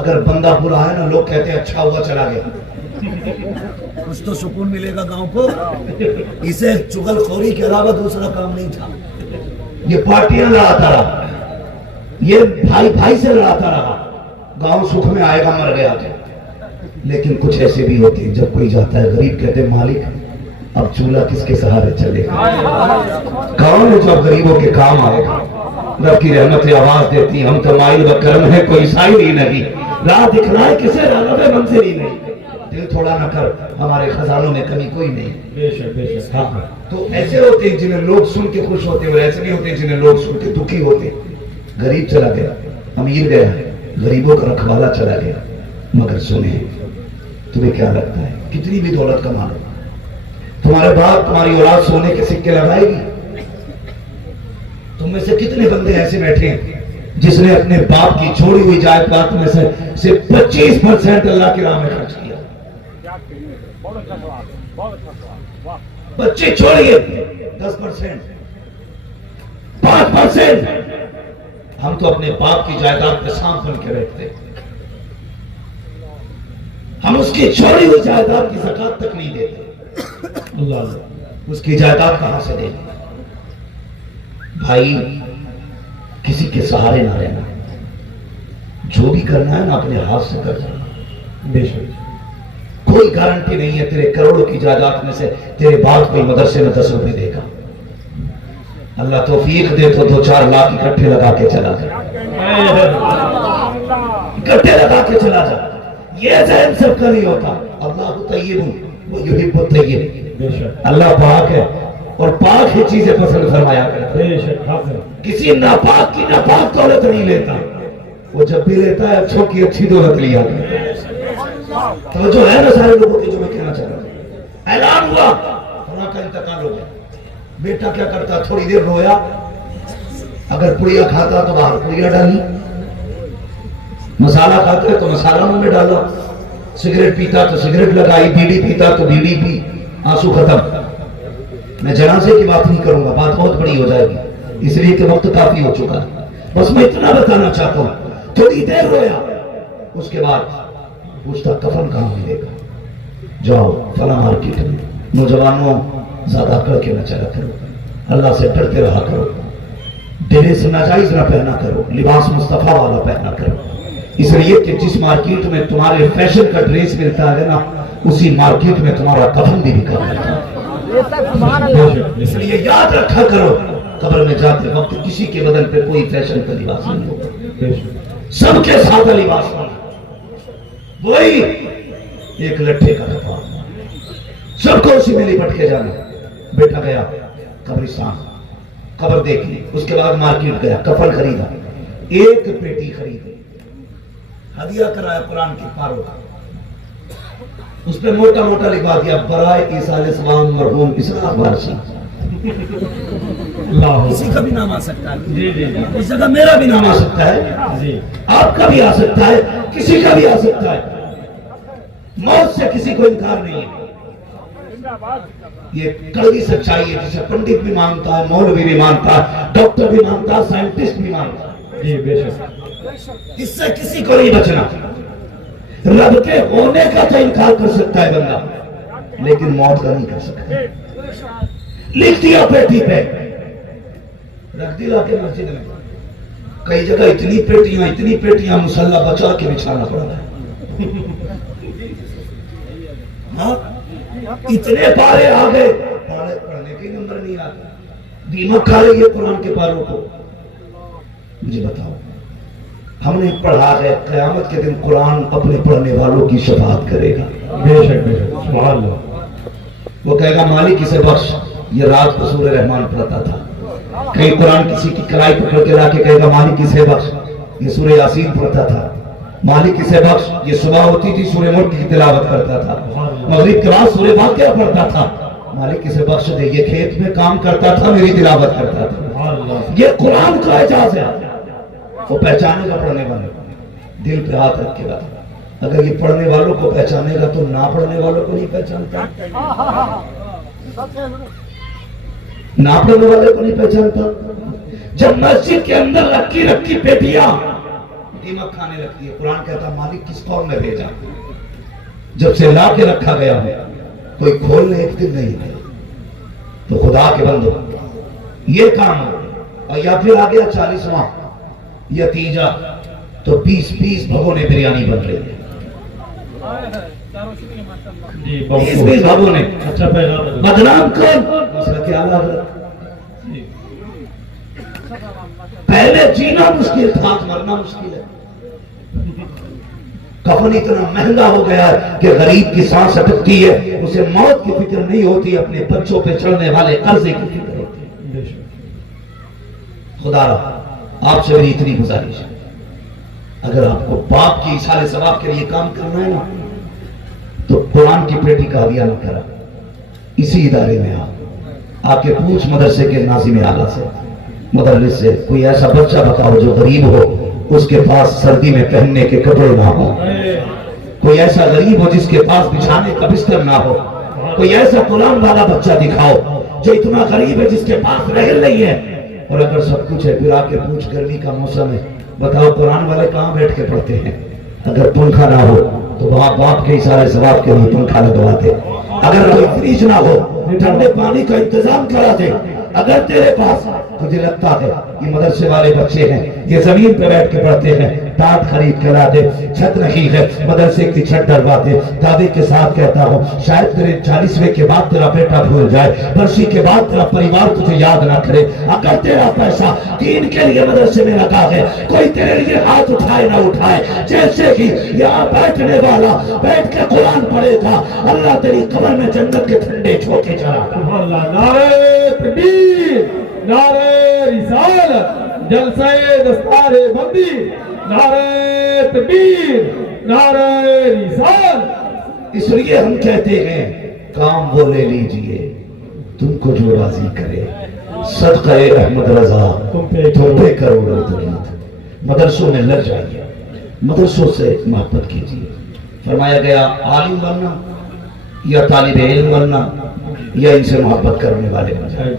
اگر بندہ برا ہے نا لوگ کہتے ہیں اچھا ہوا چلا گیا, کچھ تو سکون ملے گا گاؤں کو. اسے چغل خوری کے علاوہ دوسرا کام نہیں تھا. یہ پارٹیاں لڑاتا رہا, یہ بھائی بھائی سے لڑاتا رہا, گاؤں سکھ میں آئے گا مر گیا تھا. لیکن کچھ ایسے بھی ہوتے ہیں جب کوئی جاتا ہے غریب کہتے ہیں مالک اب چولہا کس کے سہارے چلے گا. کون ہے جو اب غریبوں کے کام آئے گا. رب کی رحمتیں آواز دیتی ہم تو مائل و کرم ہے کوئی سائی ہی نہیں, راہ دکھلائے کسے راہ منزل ہی نہیں. دل تھوڑا نہ کر ہمارے خزانوں میں کمی کوئی نہیں. بے شک بے شک. ہاں تو ایسے ہوتے ہیں جنہیں لوگ سن کے خوش ہوتے ہیں اور ایسے نہیں ہوتے جنہیں لوگ سن کے دکھی ہوتے ہیں. غریب چلا گیا, امیر گیا, غریبوں کا رکھوالا چلا گیا. مگر سنیں تمہیں کیا لگتا ہے کتنی بھی دولت کما لو, تمہارے باپ تمہاری اولاد سونے کے سکے لگائے گی؟ تم میں سے کتنے بندے ایسے بیٹھے ہیں جس نے اپنے باپ کی چھوڑی ہوئی جائیداد میں سے صرف 25% اللہ کی راہ میں خرچ کیا. بچے چھوڑیے 10%, 5%. ہم تو اپنے باپ کی جائیداد پہ سانپ بن کے رہتے, ہم اس کی چھوڑی ہوئی جائیداد کی زکات تک نہیں دیتے. اللہ اس کی جائیداد کہاں سے دیں گے؟ بھائی کسی کے سہارے نہ رہنا, جو بھی کرنا ہے نا اپنے ہاتھ سے کر جانا. بے شک. کوئی گارنٹی نہیں ہے تیرے کروڑوں کی جائیداد میں سے تیرے باپ کوئی مدرسے میں 10 روپے دے گا. اللہ توفیق دے تو 2-4 لاکھ اکٹھے لگا کے چلا جائے, اکٹھے لگا کے چلا جائے. یہ ذہن سب کا نہیں ہوتا. اللہ طیب و یحب الطیب. اللہ پاک ہے اور پاک ہی چیزیں پسند فرمایا کرتا ہے. کسی ناپاک کی ناپاک دولت نہیں لیتا, وہ جب بھی لیتا ہے اچھوں کی اچھی دولت لیا کرتا ہے. تو جو ہے نا سارے لوگوں کی جو میں کہنا چاہ رہا ہوں, اعلان ہوا فلاں کا انتقال ہو گیا. بیٹا کیا کرتا, تھوڑی دیر رویا, اگر پڑیا کھاتا تو باہر پڑیا ڈالی, مسالہ کھاتا تو مسالہ منہ میں ڈالا, سگریٹ پیتا تو سگریٹ لگائی, بیڑی پیتا تو بیڑی پی, آنسو ختم. میں جنازے کی بات نہیں کروں گا, بات بہت بڑی ہو جائے گی, اس لیے کہ وقت کافی ہو چکا ہے. بس میں اتنا بتانا چاہتا ہوں, تھوڑی دیر رویا, اس کے بعد پوچھتا کفن کہاں ملے گا. جاؤ فلاں مارکیٹ میں. نوجوانوں زیادہ کر کے نہ چلا کرو, اللہ سے ڈرتے رہا کرو, ڈریس ناجائز نہ پہنا کرو, لباس مصطفیٰ والا پہنا کرو. اس لیے کہ جس مارکیٹ میں تمہارے فیشن کا ڈریس ملتا ہے نا, اسی مارکیٹ میں تمہارا کفن بھی بکا ملتا ہے. اس لیے یاد رکھا کرو قبر میں جاتے وقت کسی کے بدن پہ کوئی فیشن کا لباس نہیں ہوگا, سب کے سادہ لباس ہونا. وہی ایک لٹھے کا کپڑا, سب کو اسی میں لپٹ کے جانا. بیٹا گیا قبرستان, قبر دیکھی, اس کے بعد مارکیٹ گیا, کفن خریدا, ایک پیٹی خریدی, ہدیہ کرایا قرآن کی پاروں کا, اس پہ موٹا موٹا لکھوا دیا برائے ایصال ثواب مرحوم اسحاق وارثی. کسی کا بھی نام آ سکتا ہے, اس جگہ میرا بھی نام آ سکتا ہے, آپ کا بھی آ سکتا ہے, کسی کا بھی آ سکتا ہے. موت سے کسی کو انکار نہیں ہے. یہ کڑوی سچائی ہے جسے پنڈت بھی مانتا ہے, مولوی بھی مانتا ہے, ڈاکٹر بھی مانتا ہے, سائنٹسٹ بھی مانتا ہے. اس سے کسی کو نہیں بچنا. رب کے ہونے کا تو انکار کر سکتا ہے بندہ, لیکن موت کا نہیں کر سکتا. لکھ دیا پیٹی پہ, رکھ دیا کے مسجد میں. کئی جگہ اتنی پیٹیاں مسلح بچا کے بچھانا پڑا ہے. اتنے پارے آ گئے, پارے پڑھنے کے نمبر نہیں آتے. دیمک کھا رہی ہے قرآن کے پاروں کو. مجھے بتاؤ, ہم نے پڑھا ہے قیامت کے دن قرآن اپنے پڑھنے والوں کی شفاعت کرے گا. بے شک بے شک, سبحان اللہ. وہ کہے گا مالک اسے بخش, یہ رات کو سورہ رحمان پڑھتا تھا. کہیں قرآن کسی کی کلائی پکڑ کے لا کے کہے گا مالک اسے بخش, یہ سورہ یاسین پڑھتا تھا. مالک اسے بخش, یہ صبح ہوتی تھی سورہ ملک کی تلاوت کرتا تھا, مغرب کے بعد سورہ واقعہ پڑھتا تھا. مالک اسے بخش دے, یہ کھیت میں کام کرتا تھا, میری تلاوت کرتا تھا. یہ قرآن کا اعجاز ہے. وہ پہچانے گا پڑھنے والے کو, دل پہ ہاتھ رکھ کے بات. اگر یہ پڑھنے والوں کو پہچانے گا تو نہ پڑھنے والوں کو نہیں پہچانتا, نہ پڑھنے والے کو نہیں پہچانتا. جب مسجد کے اندر رکھی پیٹیاں دیمک کھانے لگتی ہے, قرآن کہتا مالک کس قوم میں بھیجا, جب سے لا کے رکھا گیا ہوں کوئی کھولنے ایک دن نہیں آیا. تو خدا کے بندو یہ کام ہو اور یا پھر آ گیا 40واں یا تیجا تو 20 بھگونے بریانی بن رہی ہے. 20 بھگونے. اچھا پیغام ہے. بدنام کون؟ حضرت اعلیٰ حضرت. پہلے جینا مشکل تھا مرنا مشکل ہے. کفن اتنا مہنگا ہو گیا ہے کہ غریب کی سانس اٹکتی ہے اسے موت کی فکر نہیں ہوتی اپنے بچوں پہ چڑھنے والے قرضے کی فکر ہوتی ہے. خدا را آپ سے میری اتنی گزارش ہے اگر آپ کو باپ کی اصالہ ثواب کے لیے کام کرنا ہے نا تو قرآن کی پیٹی کا حویہ نہ کرا. اسی ادارے میں آ کے پوچھ مدرسے کے ناظم اعلیٰ سے مدرس سے کوئی ایسا بچہ بتاؤ جو غریب ہو اس کے پاس سردی میں پہننے کے کپڑے نہ ہو. کوئی ایسا غریب ہو جس کے پاس بچھانے کا بستر نہ ہو. کوئی ایسا قرآن والا بچہ دکھاؤ جو اتنا غریب ہے جس کے پاس رحل نہیں ہے. اور اگر سب کچھ ہے پھر آ کے پوچھ گرمی کا موسم ہے بتاؤ قرآن والے کہاں بیٹھ کے پڑھتے ہیں. اگر پنکھا نہ ہو تو وہاں باپ کے اشارے ثواب کے لیے پنکھا لگواتے. اگر کوئی فریج نہ ہو ٹھنڈے پانی کا انتظام کرا دے. اگر تیرے پاس تجھے لگتا ہے یہ مدرسے والے بچے ہیں یہ زمین پہ بیٹھ کے پڑھتے ہیں ٹاٹ خرید کے لا دے. چھت نہیں ہے مدرسے کی چھت ڈلوا دے. دعوے کے ساتھ کہتا ہوں شاید تیرے 40ویں کے بعد تیرا بیٹا بھول جائے برسی کے بعد تیرا پریوار تجھے یاد نہ کرے. اگر تیرا پیسہ دین کے لیے مدرسے میں لگا ہے کوئی تیرے لیے ہاتھ اٹھائے نہ اٹھائے جیسے ہی یہاں بیٹھنے والا بیٹھ کے قرآن پڑھے گا اللہ تیری قبر میں جنت کے ٹھنڈے چھوٹے چلا. نعرہ تکبیر نعرہ رسالت جلسہ دستار بندی نعرہ تکبیر نعرہ رسالت. اس لیے ہم کہتے ہیں کام وہ لے لیجئے تم کو جو راضی کرے. صدقہ احمد رضا تم پہ کروڑوں درود. مدرسوں میں لگ جائیے مدرسوں سے محبت کیجیے. فرمایا گیا عالم بننا یا طالب علم بننا یا ان سے محبت کرنے والے بن جائے.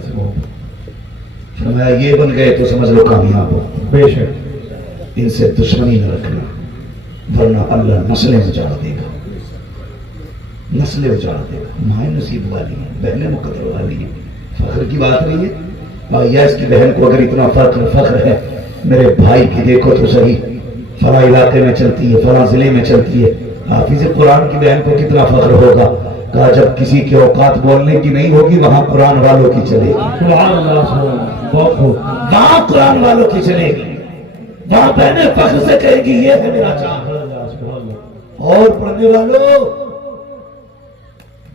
فرمایا یہ بن گئے تو سمجھ لو کامیاب ہو. بے شک ان سے دشمنی نہ رکھنا ورنہ اللہ نسلیں اجاڑ دے گا. نسلیں اجاڑ دے گا. مائیں نصیب والی ہیں بہنیں مقدر والی ہیں. فخر کی بات نہیں ہے. یاس کی بہن کو اگر اتنا فخر ہے میرے بھائی کی دیکھو تو صحیح فلاں علاقے میں چلتی ہے فلاں ضلع میں چلتی ہے. حافظ قرآن کی بہن کو کتنا فخر ہوگا. کہا جب کسی کی اوقات بولنے کی نہیں ہوگی وہاں قرآن والوں کی چلے گی. وہاں قرآن والوں کی چلے گی. وہاں بہنیں فخر سے کہے گی یہ ہے میرا چاند. اور پڑھنے والوں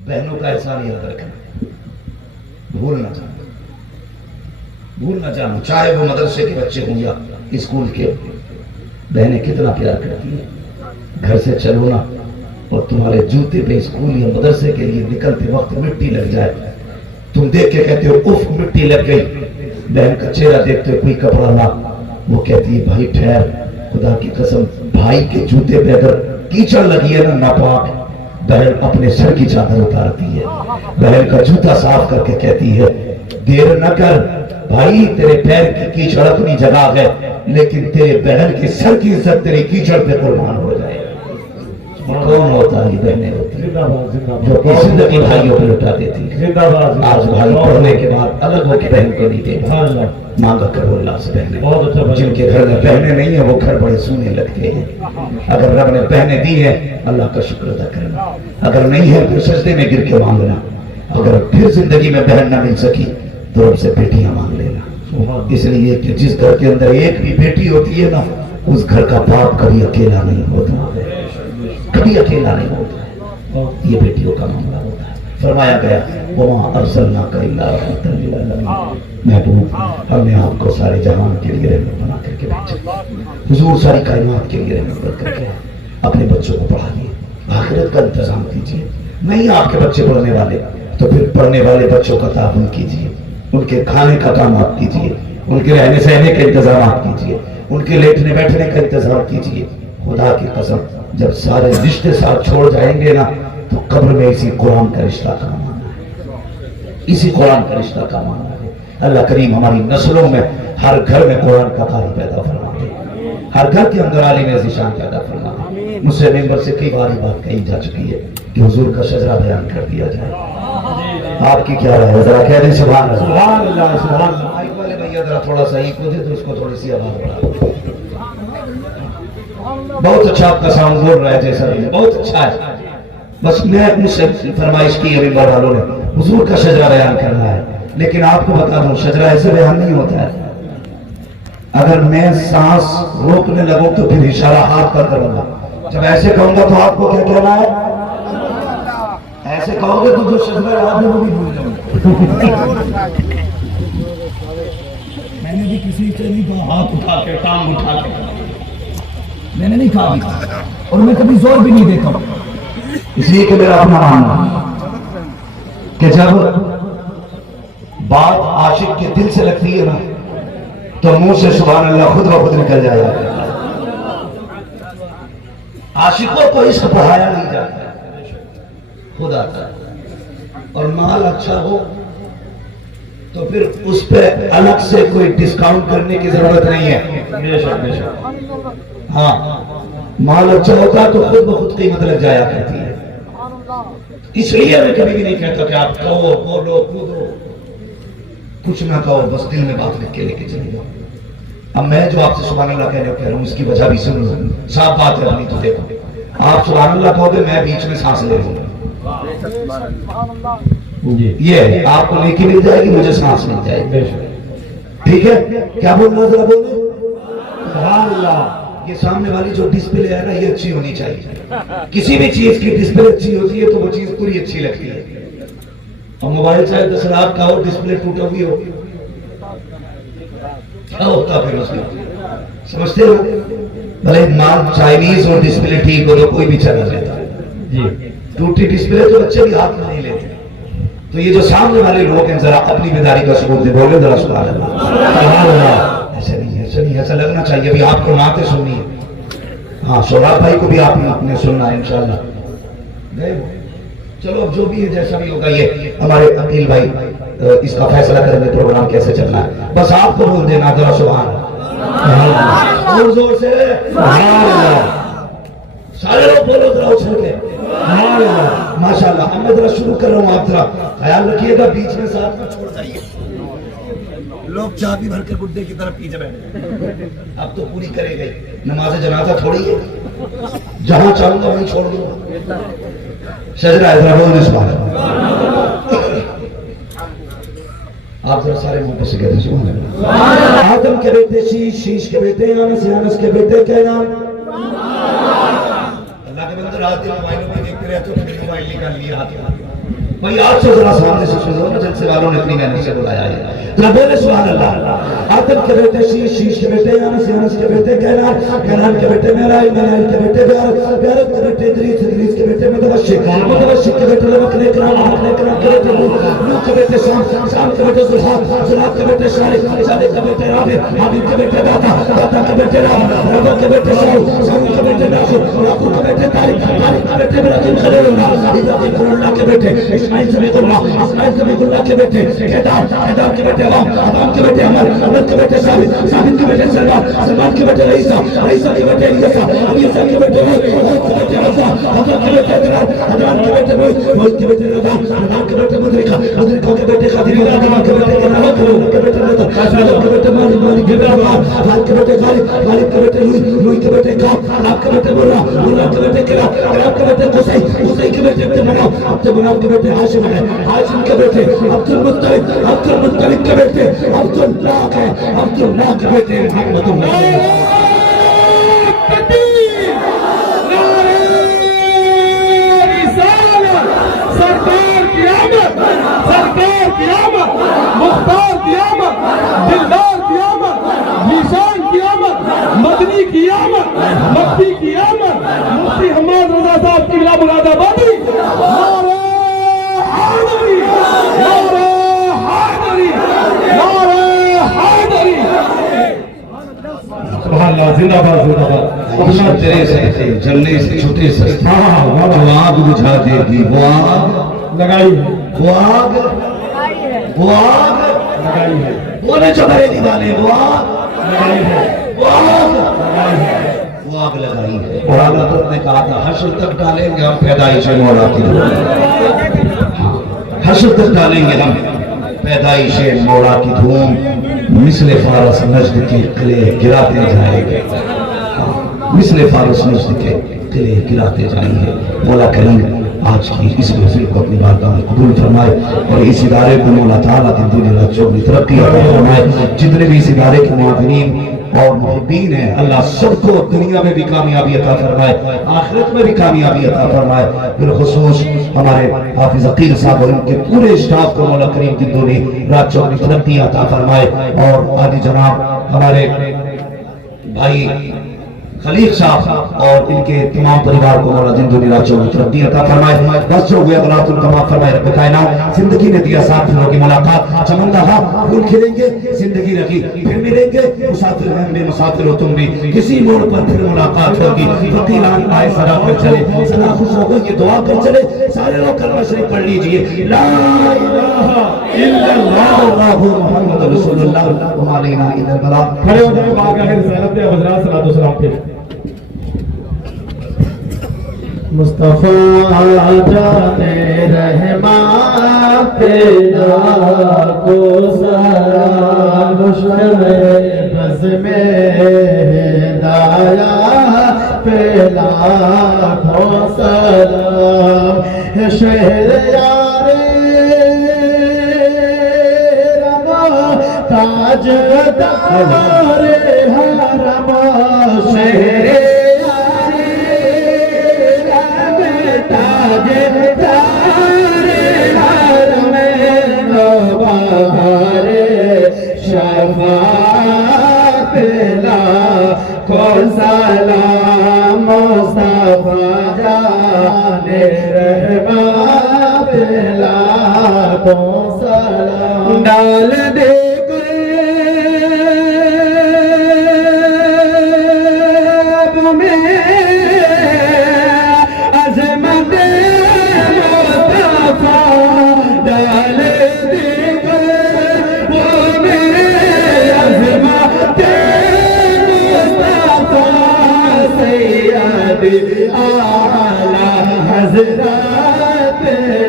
بہنوں کا احسان یاد رکھنا بھولنا چاہنا چاہے وہ مدرسے کے بچے ہوں یا اسکول کے. بہنیں کتنا پیار کرتی ہیں. گھر سے چلو نا اور تمہارے جوتے پہ اسکول یا مدرسے کے لیے نکلتے وقت مٹی لگ جائے تم دیکھ کے کہتے ہو اف مٹی لگ گئی. بہن کا چہرہ دیکھتے ہو کوئی کپڑا لا وہ کہتی ہے بھائی ٹھہر خدا کی قسم بھائی کے جوتے پہ اگر کیچڑ لگی ہے نا ناپاک بہن اپنے سر کی چادر اتارتی ہے. بہن کا جوتا صاف کر کے کہتی ہے دیر نہ کر بھائی تیرے پیر کی کیچڑ اپنی جگہ ہے لیکن تیرے بہن کے سر کی عزت تیری کیچڑ پہ قربان ہو جائے. کون ہوتا ہے یہ بہنیں ہوتی ہیں جو کہ زندگی بھائیوں پہ لٹا دیتی ہے. آج بھائی پڑھنے کے بعد الگ ہو کے بہن کو نہیں دے مانگا کرو اللہ سے بہنیں. جن کے گھر میں بہنیں نہیں ہیں وہ گھر بڑے سونے لگتے ہیں. اگر رب نے بہنیں دی ہیں اللہ کا شکر ادا کرنا. اگر نہیں ہے پھر سجدے میں گر کے مانگنا. اگر پھر زندگی میں بہن نہ مل سکی تو رب سے بیٹیاں مانگ لینا. اس لیے کہ جس گھر کے اندر ایک بھی بیٹی ہوتی ہے نا اس گھر کا باپ کبھی اکیلا نہیں ہوتا کبھی اکیلا نہیں ہوتا. یہ بیٹیوں کا معاملہ ہوتا ہے. فرمایا گیا وَمَا أَرْسَلْنَاكَ إِلَّا رَحْمَةً لِلْعَالَمِينَ. محبوب ہم نے آپ کو سارے جہان کے لیے رحمت بنا کر کے بھیجا. حضور ساری کائنات کے لیے رحمت بن کر کے اپنے بچوں کو پڑھائیے. آخرت کا انتظام کیجیے. نہیں آپ کے بچے پڑھنے والے تو پھر پڑھنے والے بچوں کا تعاون کیجیے. ان کے کھانے کا کام آپ کیجیے. ان کے رہنے سہنے کے انتظامات کیجیے. ان کے لیٹنے بیٹھنے کا انتظام کیجیے. خدا کی قسم جب سارے رشتے ساتھ چھوڑ جائیں گے نا تو قبر میں اسی قرآن کا رشتہ کام آنا ہے. اسی قرآن کا رشتہ کام آنا ہے. اللہ کریم ہماری نسلوں میں ہر گھر میں قرآن کا قاری پیدا فرما دے. ہر گھر کے اندر عالم ذی شان پیدا فرما دے. مجھ سے ممبر سے کئی بار بات کہی جا چکی ہے کہ حضور کا شجرہ بیان کر دیا جائے. آپ کی کیا رائے ہے؟ ذرا کہہ دیں سبحان اللہ. سبحان اللہ سبحان اللہ. مائک والے بھیا ذرا تھوڑا سا ایک دے تو اس کو تھوڑی سی آواز بڑھا. بہت اچھا آپ کا ساؤنڈ بول رہا ہے جیسا بھی بہت اچھا ہے. بس میں مجھ سے فرمائش کی ابھی ممبر والوں نے حضور کا شجرہ بیان کرنا ہے، لیکن آپ کو بتا دوں شجرہ ایسے بیان نہیں ہوتا ہے. اگر میں سانس روکنے لگوں تو پھر اشارہ ہاتھ پر کروں گا. جب ایسے کہوں گا تو آپ کو کیا کہنا ہے؟ ایسے کہو گے تو جو شجرہ یاد ہے وہ بھی بھول جاؤں گا. میں نے بھی کسی سے نہیں کہا ہاتھ اٹھا کے ٹانگ اٹھا کے، میں نے نہیں کہا اور میں کبھی زور بھی نہیں دیتا ہوں. اس لیے کہ میرا اپنا ماننا کہ جب بات عاشق کے دل سے لگتی ہے نا تو منہ سے سبحان اللہ خود بخود نکل جائے گا. عاشقوں کو عشق پڑھایا نہیں جاتا، خود آتا ہے. اور مال اچھا ہو تو پھر اس پہ الگ سے کوئی ڈسکاؤنٹ کرنے کی ضرورت نہیں ہے. بے شک بے شک. ہاں مال اچھا ہوتا تو خود بخود قیمت لگ جایا کرتی ہے. اس لیے میں کبھی بھی نہیں کہتا کہ آپ کہو بولو کودو، کچھ نہ کہو بس دل میں بات لکھ کے لے کے چلے جاؤ. اب میں جو آپ سے سبحان اللہ کہنے کہہ رہا ہوں اس کی وجہ بھی سن لو. صاف بات ہے نہیں تو دیکھو آپ سبحان اللہ کہو گے میں بیچ میں سانس لے لوں گا. یہ ہے آپ کو نیکی مل جائے گی مجھے سانس مل جائے گی. ٹھیک ہے کیا بولنا ذرا بولے سبحان اللہ. یہ سامنے والی جو ڈسپلے ہے نا یہ اچھی ہونی چاہیے. کسی بھی چیز کی ڈسپلے اچھی ہوتی ہے تو وہ چیز پوری اچھی لگتی ہے. اور موبائل چاہے 10 لاکھ کا ہو ڈسپلے ٹوٹا ہوئی ہو کیا ہوتا پھر اس میں سمجھتے ہو؟ بھلے مال چائنیز اور ڈسپلے ٹھیک ہو تو کوئی بھی چلا جاتا ہے. ٹوٹی ڈسپلے تو بچے بھی ہاتھ میں نہیں لیتے. تو یہ جو سامنے والے لوگ ہیں ذرا اپنی بیداری کا ثبوت دے بولے ذرا سبحان اللہ. سبحان اللہ. ایسا نہیں ایسا نہیں ایسا لگنا چاہیے. ابھی آپ کو نعتیں سننی ہے. ہاں سوراب بھائی کو بھی آپ نے سننا ہے انشاءاللہ. چلو اب جو بھی ہے جیسا بھی ہوگا یہ ہمارے عقیل بھائی اس کا فیصلہ کریں گے پروگرام کیسے چلنا ہے. بس آپ کو بول دینا ذرا سبحان اللہ. زور زور سے سبحان اللہ. سارے لوگ بولو ذرا اچھل کے سبحان اللہ. ماشاءاللہ. اب میں ذرا شروع کر رہا ہوں. آپ ذرا خیال رکھیے گا بیچ میں ساتھ میں چھوڑ جائیے. لوگ چاہ بھی بھر کے گڈے کی طرف پیچھے بیٹھے. اب تو پوری کرے گئی نماز جنازہ تھوڑی ہے. جہاں چاہوں گا وہیں چھوڑ دوں. شجرہ ہے ذرا بول سبحان اللہ. آپ ذرا سارے منہ پہ سے کہتے ہیں سبحان اللہ. آدم کے بیٹے شیش، شیش کے بیٹے انس، انس کے بیٹے کینان. اللہ کے بندے رات دن موبائلوں میں دیکھتے رہتے تو پھر موبائل نکال لیا ہاتھ میں. بھائی آج سے ذرا سامنے سے سن لو نا جلسے والوں نے اپنی محنت سے بلایا ہے. ذرا بولے سبحان اللہ. آدم کے بیٹے شیش، شیش کے بیٹے انس، انس کے بیٹے کینان، کینان کے بیٹے میرائیل، میرائیل کے بیٹے بیارت، بیارت کے بیٹے ادریس، ادریس کے بیٹے متوشق، متوشق کے بیٹے لمک نیکرام، لمک نیکرام کے بیٹے نوح کے بیٹے شام، شام کے بیٹے زلحاد، زلحاد کے بیٹے شالح، شالح کے بیٹے رابع، حابیب کے بیٹے داتا، داتا کے بیٹے راب، رابع کے بیٹے شاؤل، شاؤل کے بیٹے ناخر، ناخر کے بیٹے طارق، طارق کے بیٹے ابراہیم خلیل اللہ، ابراہیم خلیل اللہ کے بیٹے اسماعیل سمیع اللہ، اسماعیل سمیع اللہ کے بیٹے کیدار، کیدار کے بیٹے عوام، عوام کے بیٹے عمر، عمر کے بیٹے ثابت، ثابت کے بیٹے سلمان، سلمان کے بیٹے عیسیٰ، عیسیٰ کے بیٹے عیسیٰ، عیسیٰ کے بیٹے عیسیٰ کے بیٹے حضا، حضا کے بیٹے عدنان، عدنان کے بیٹے موت کے بیٹے رضا، رضا کے بیٹے مدرکہ، مدرکہ کے بیٹے قادری، قادری کے بیٹے کنانا، کنانا کے بیٹے رضا، رضا کے بیٹے مالک، مالک کے بیٹے غالب، غالب کے بیٹے غالب، غالب کے بیٹے لوئی، لوئی کے بیٹے کعب، کعب کے بیٹے مرہ، مرہ کے بیٹے کلاب، کلاب کے بیٹے قصی، قصی کے بیٹے عبد مناف، عبد مناف کے بیٹے ہاشم ہے، ہاشم کے بیٹے عبد المطلب، عبد المطلب کے بیٹے عبد اللہ ہے، عبد اللہ کے بیٹے رحمت اللہ. سرکار کی آمد، سرکار کی آمد، مختار کی آمد، دلدار کی آمد، ذیشان کی آمد، مدنی کی آمد، مفتی کی آمد، مفتی حماد رضا صاحب کی بلا مراد آبادی. نعرہ حیدری، نعرہ حیدری، نعرہ حیدری. سبحان اللہ. زندہ باد، زندہ باد. اپنا تیرے سے جلنے سے چھوٹے سے جو آگ بجھا دے گی وہ آگ لگائی ہے، وہ آگ وہ آگ لگائی ہے، بولے جو میرے دیوانے وہ آگ لگائی ہے، وہ آگ لگائی ہے. وہ آگ لگائی اور اعلیٰ حضرت نے کہا تھا حشر تک ڈالیں گے ہم پیدائش مولا کی دھوم، حشر تک ڈالیں گے ہم پیدائش مولا کی دھوم، مثل فارس نجد کے قلعے گراتے جائیں گے، مثل فارس نجد کے قلعے گراتے جائیں گے۔ مولا کریم آج کی اس محفل کو اپنی بارگاہ میں قبول فرمائے اور اس ادارے کو مولا تعالیٰ دن دنیا رات چوگنی ترقی عطا فرمائے۔ جتنے بھی اس ادارے کے معاونین اور محبین ہیں اللہ سب کو دنیا میں بھی کامیابی عطا فرمائے، آخرت میں بھی کامیابی عطا فرمائے۔ بالخصوص ہمارے حافظ عقیل صاحب اور ان کے پورے اسٹاف کو مولا کریم دن دنیا رات چوگنی ترقی عطا فرمائے، اور عالی جناب ہمارے بھائی خلیق صاحب اور ان کے تمام پریوار کو مولا دن دنیا رات چوگنی ترقی عطا فرمائے۔ بس جو ہوئے غلات ان کا معاف فرمائے رب کائنات۔ زندگی نے دیا ساتھ پھروں کی ملاقات، چمن رہا پھول کھلیں گے، زندگی رہی پھر ملیں گے، مسافر ہیں بے مسافر ہو تم بھی، کسی موڑ پر پھر ملاقات ہوگی۔ فقیران آئے سرا کر چلے، سنا خوش ہو گئے یہ دعا کر چلے، سارے لوگ کلمہ شریف پڑھ لیجئے، لا الہ الا اللہ محمد رسول اللہ وما علینا الا البلاغ۔ کھڑے ہو جائیں بارگاہ رسالت میں حضرات صلاۃ و سلام پھر۔ مصطفیٰ جانے رحمان تیرا کو سلام، بز میں ہدایہ پہلا کو سلام، شہر یار رما تاج دار حرم، شہر سلام مصطفیٰ جانے رحمت لاکھوں سلام، ڈال دے قلب میں عظمت مصطفیٰ، ڈال دے قلب میں عظمت اعلیٰ حضرت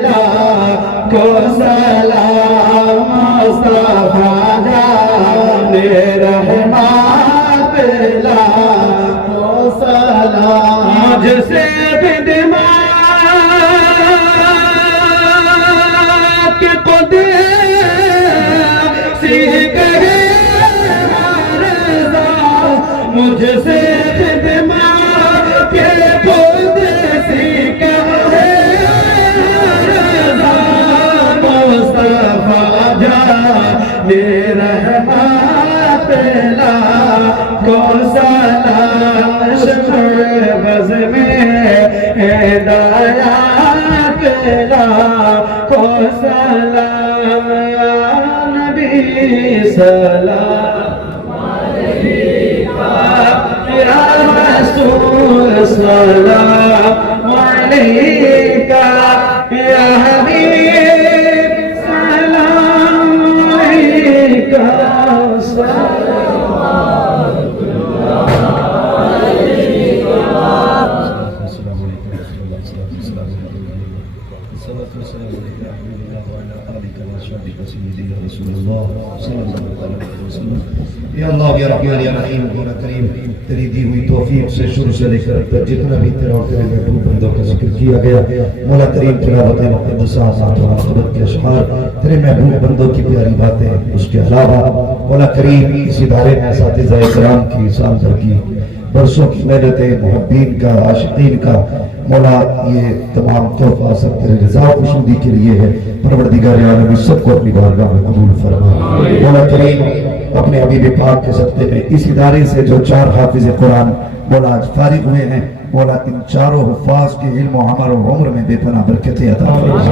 لاکھوں سلام، مصطفیٰ جانے رحمت لاکھوں سلام، مجھ سے کے قدس سیکھ مجھ سے رحمت لاکھوں سلام، شمع بز میں ہدایت لاکھوں سلام، یا نبی سلام علیکہ، یا رسول سلام علیکہ، یا حبیب سلام علیکہ، یا اللہ یا رحمان یا رحیم مولا کریم، تیری دی ہوئی توفیق سے شروع سے لے کر اب تک جتنا بھی تیرا اور تیرے محبوب بندوں کا ذکر کیا گیا، مولا کریم تلاوت مقدسات محبت کے اشعار، تیرے محبوب بندوں کی پیاری باتیں، اس کے علاوہ مولا کریم اس ادارے میں اساتذہ کرام کی سال بھر کی برسوں کی محنتیں، محبین کا، عاشقین کا، مولا یہ تمام تحفہ سب تیرے رضا و خوشنودی کے لیے ہے۔ پروردگار عالم اس سب کو اپنی بارگاہ میں قبول فرما۔ مولا کریم اپنے حبیب پاک کے صدقے میں اس ادارے سے جو 4 حافظ قرآن مولا آج فارغ ہوئے ہیں، مولا ان چاروں حفاظ کے علم و عمر و عمر میں بے پناہ برکتیں عطا فرما۔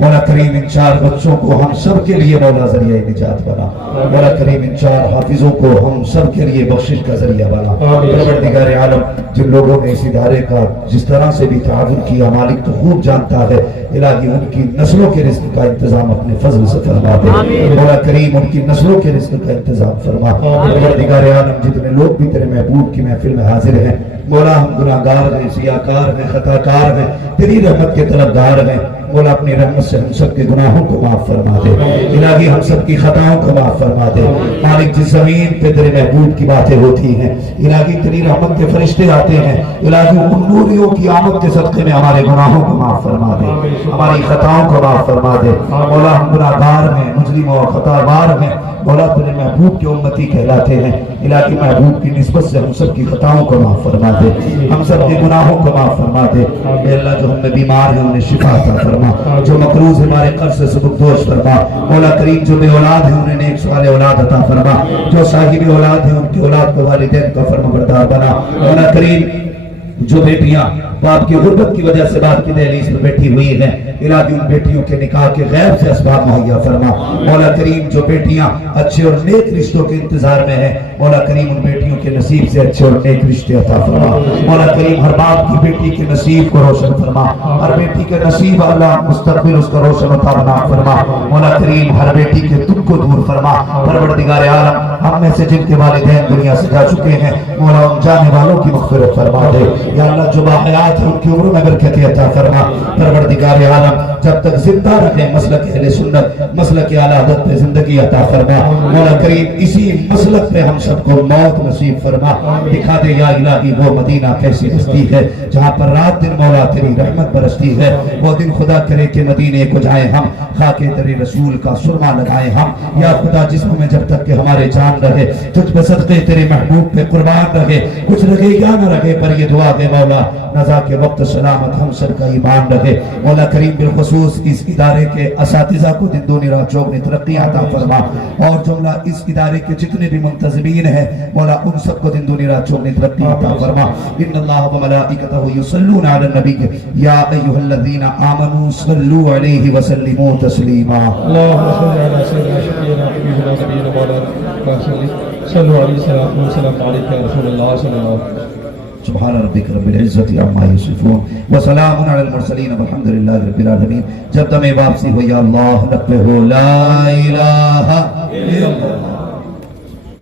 مولا کریم ان 4 بچوں کو ہم سب کے لیے مولا ذریعہ نجات بنا۔ مولا کریم ان 4 حافظوں کو ہم سب کے لیے بخشش کا ذریعہ بنا۔ پروردگار عالم جن لوگوں نے اس ادارے کا جس طرح سے بھی تعاون کیا، مالک تو خوب جانتا ہے، الہی ان کی نسلوں کے رزق کا انتظام اپنے فضل سے فرما دے مولا کریم ان کی نسلوں کے رزق کا انتظام فرما پروردگار عالم جتنے لوگ بھی تیرے محبوب کی محفل میں حاضر ہیں مولا ہم گناہگار ہیں سیاکار ہیں خطاکار ہیں تیری رحمت کے طلبگار ہیں مولا اپنی رحمت سے ہم سب کے گناہوں کو معاف فرما دے الہی ہم سب کی خطاؤں کو معاف فرما دے مالک جس زمین پہ تیرے محبوب کی باتیں ہوتی ہیں الہی تیری رحمت کے فرشتے آتے ہیں الہی ان نوریوں کی آمد کے صدقے میں ہمارے گناہوں کو معاف فرما دے ہماری خطاؤں کو معاف فرما دے مولا ہم گناہگار ہیں مجرم اور خطاوار ہیں مولا تیرے محبوب کے امتی کہلاتے ہیں الہی محبوب کی نسبت سے ہم سب کی خطاؤں کو معاف فرما دے ہم سب کے گناہوں کو معاف فرما دے اے اللہ جو ہم میں بیمار ہیں انہیں شفا عطا فرما جو مقروض ہمارے قرض سے سبکدوش فرما مولا کریم جو بے اولاد ہیں انہیں نیک صالح اولاد عطا فرما جو صاحب اولاد ہیں ان کی اولاد کو والدین کا فرمانبردار بنا مولا کریم جو بیٹیاں باپ کی غربت کی وجہ سے باپ کی دہلیز پر بیٹھی ہوئی ہیں الہی ان بیٹیوں کے نکاح کے غیب سے اسباب مہیا فرما مولا کریم جو بیٹیاں اچھے اور نیک رشتوں کے انتظار میں ہیں مولا کریم ان بیٹیوں کے نصیب سے اچھے اور نیک رشتے عطا فرما مولا کریم ہر باپ کی بیٹی کے نصیب کو روشن فرما ہر بیٹی کے نصیب اللہ مستقبل اس کا روشن عطا بنا فرما مولا کریم ہر بیٹی کے دکھ کو دور فرما پروردگار عالم ہم میں سے جن کے والدین دنیا سے جا چکے ہیں مولا ان جانے والوں کی مغفرت فرما دے یا اللہ جو باحیات ہیں ان کی عمر میں برکت عطا فرما پروردگار عالم جب تک زندہ رکھیں مسلک اہل سنت مسلک اعلی حضرت پہ زندگی عطا فرما مولا کریم اسی مسلک پہ ہم سب کو موت نصیب فرما دکھا دے یا الہی وہ مدینہ کیسی بستی ہے جہاں پر رات دن مولا تیری رحمت برستی ہے وہ دن خدا کرے کہ مدینے کو جائیں ہم خاک تیرے رسول کا سرما لگائیں ہم یا خدا جسم میں جب تک کہ ہمارے جان رہے تجھ پہ صدقے تیرے محبوب پہ قربان رہے کچھ رہے یا نہ رہے پر یہ دعا دے مولا نزا کے وقت سلامت ہم سب کا ایمان رہے مولا کریم بالخصوص اس ادارے کے اساتذہ کو دن دونی رات چوگنی ترقی عطا فرما اور جملہ اس ادارے کے جتنے بھی منتظمین ہیں مولا ان سب کو دن دونی رات چوگنی ترقی عطا فرما ان اللہ و ملائکتہ یصلون علی النبی یا ایھا الذین آمنوا صلوا علیہ وسلموا تسلیما اللهم صل على سيدنا شفيعنا وحبيبنا نبينا مولانا صلوا عليه وسلم عليك يا رسول الله صلى الله عليه وسلم سبحان ربک رب العزت عما یصفون وسلام علی المرسلین والحمد للہ رب العالمین جب تمہیں واپسی ہو یا اللہ لب پہ ہو لا الہ الا اللہ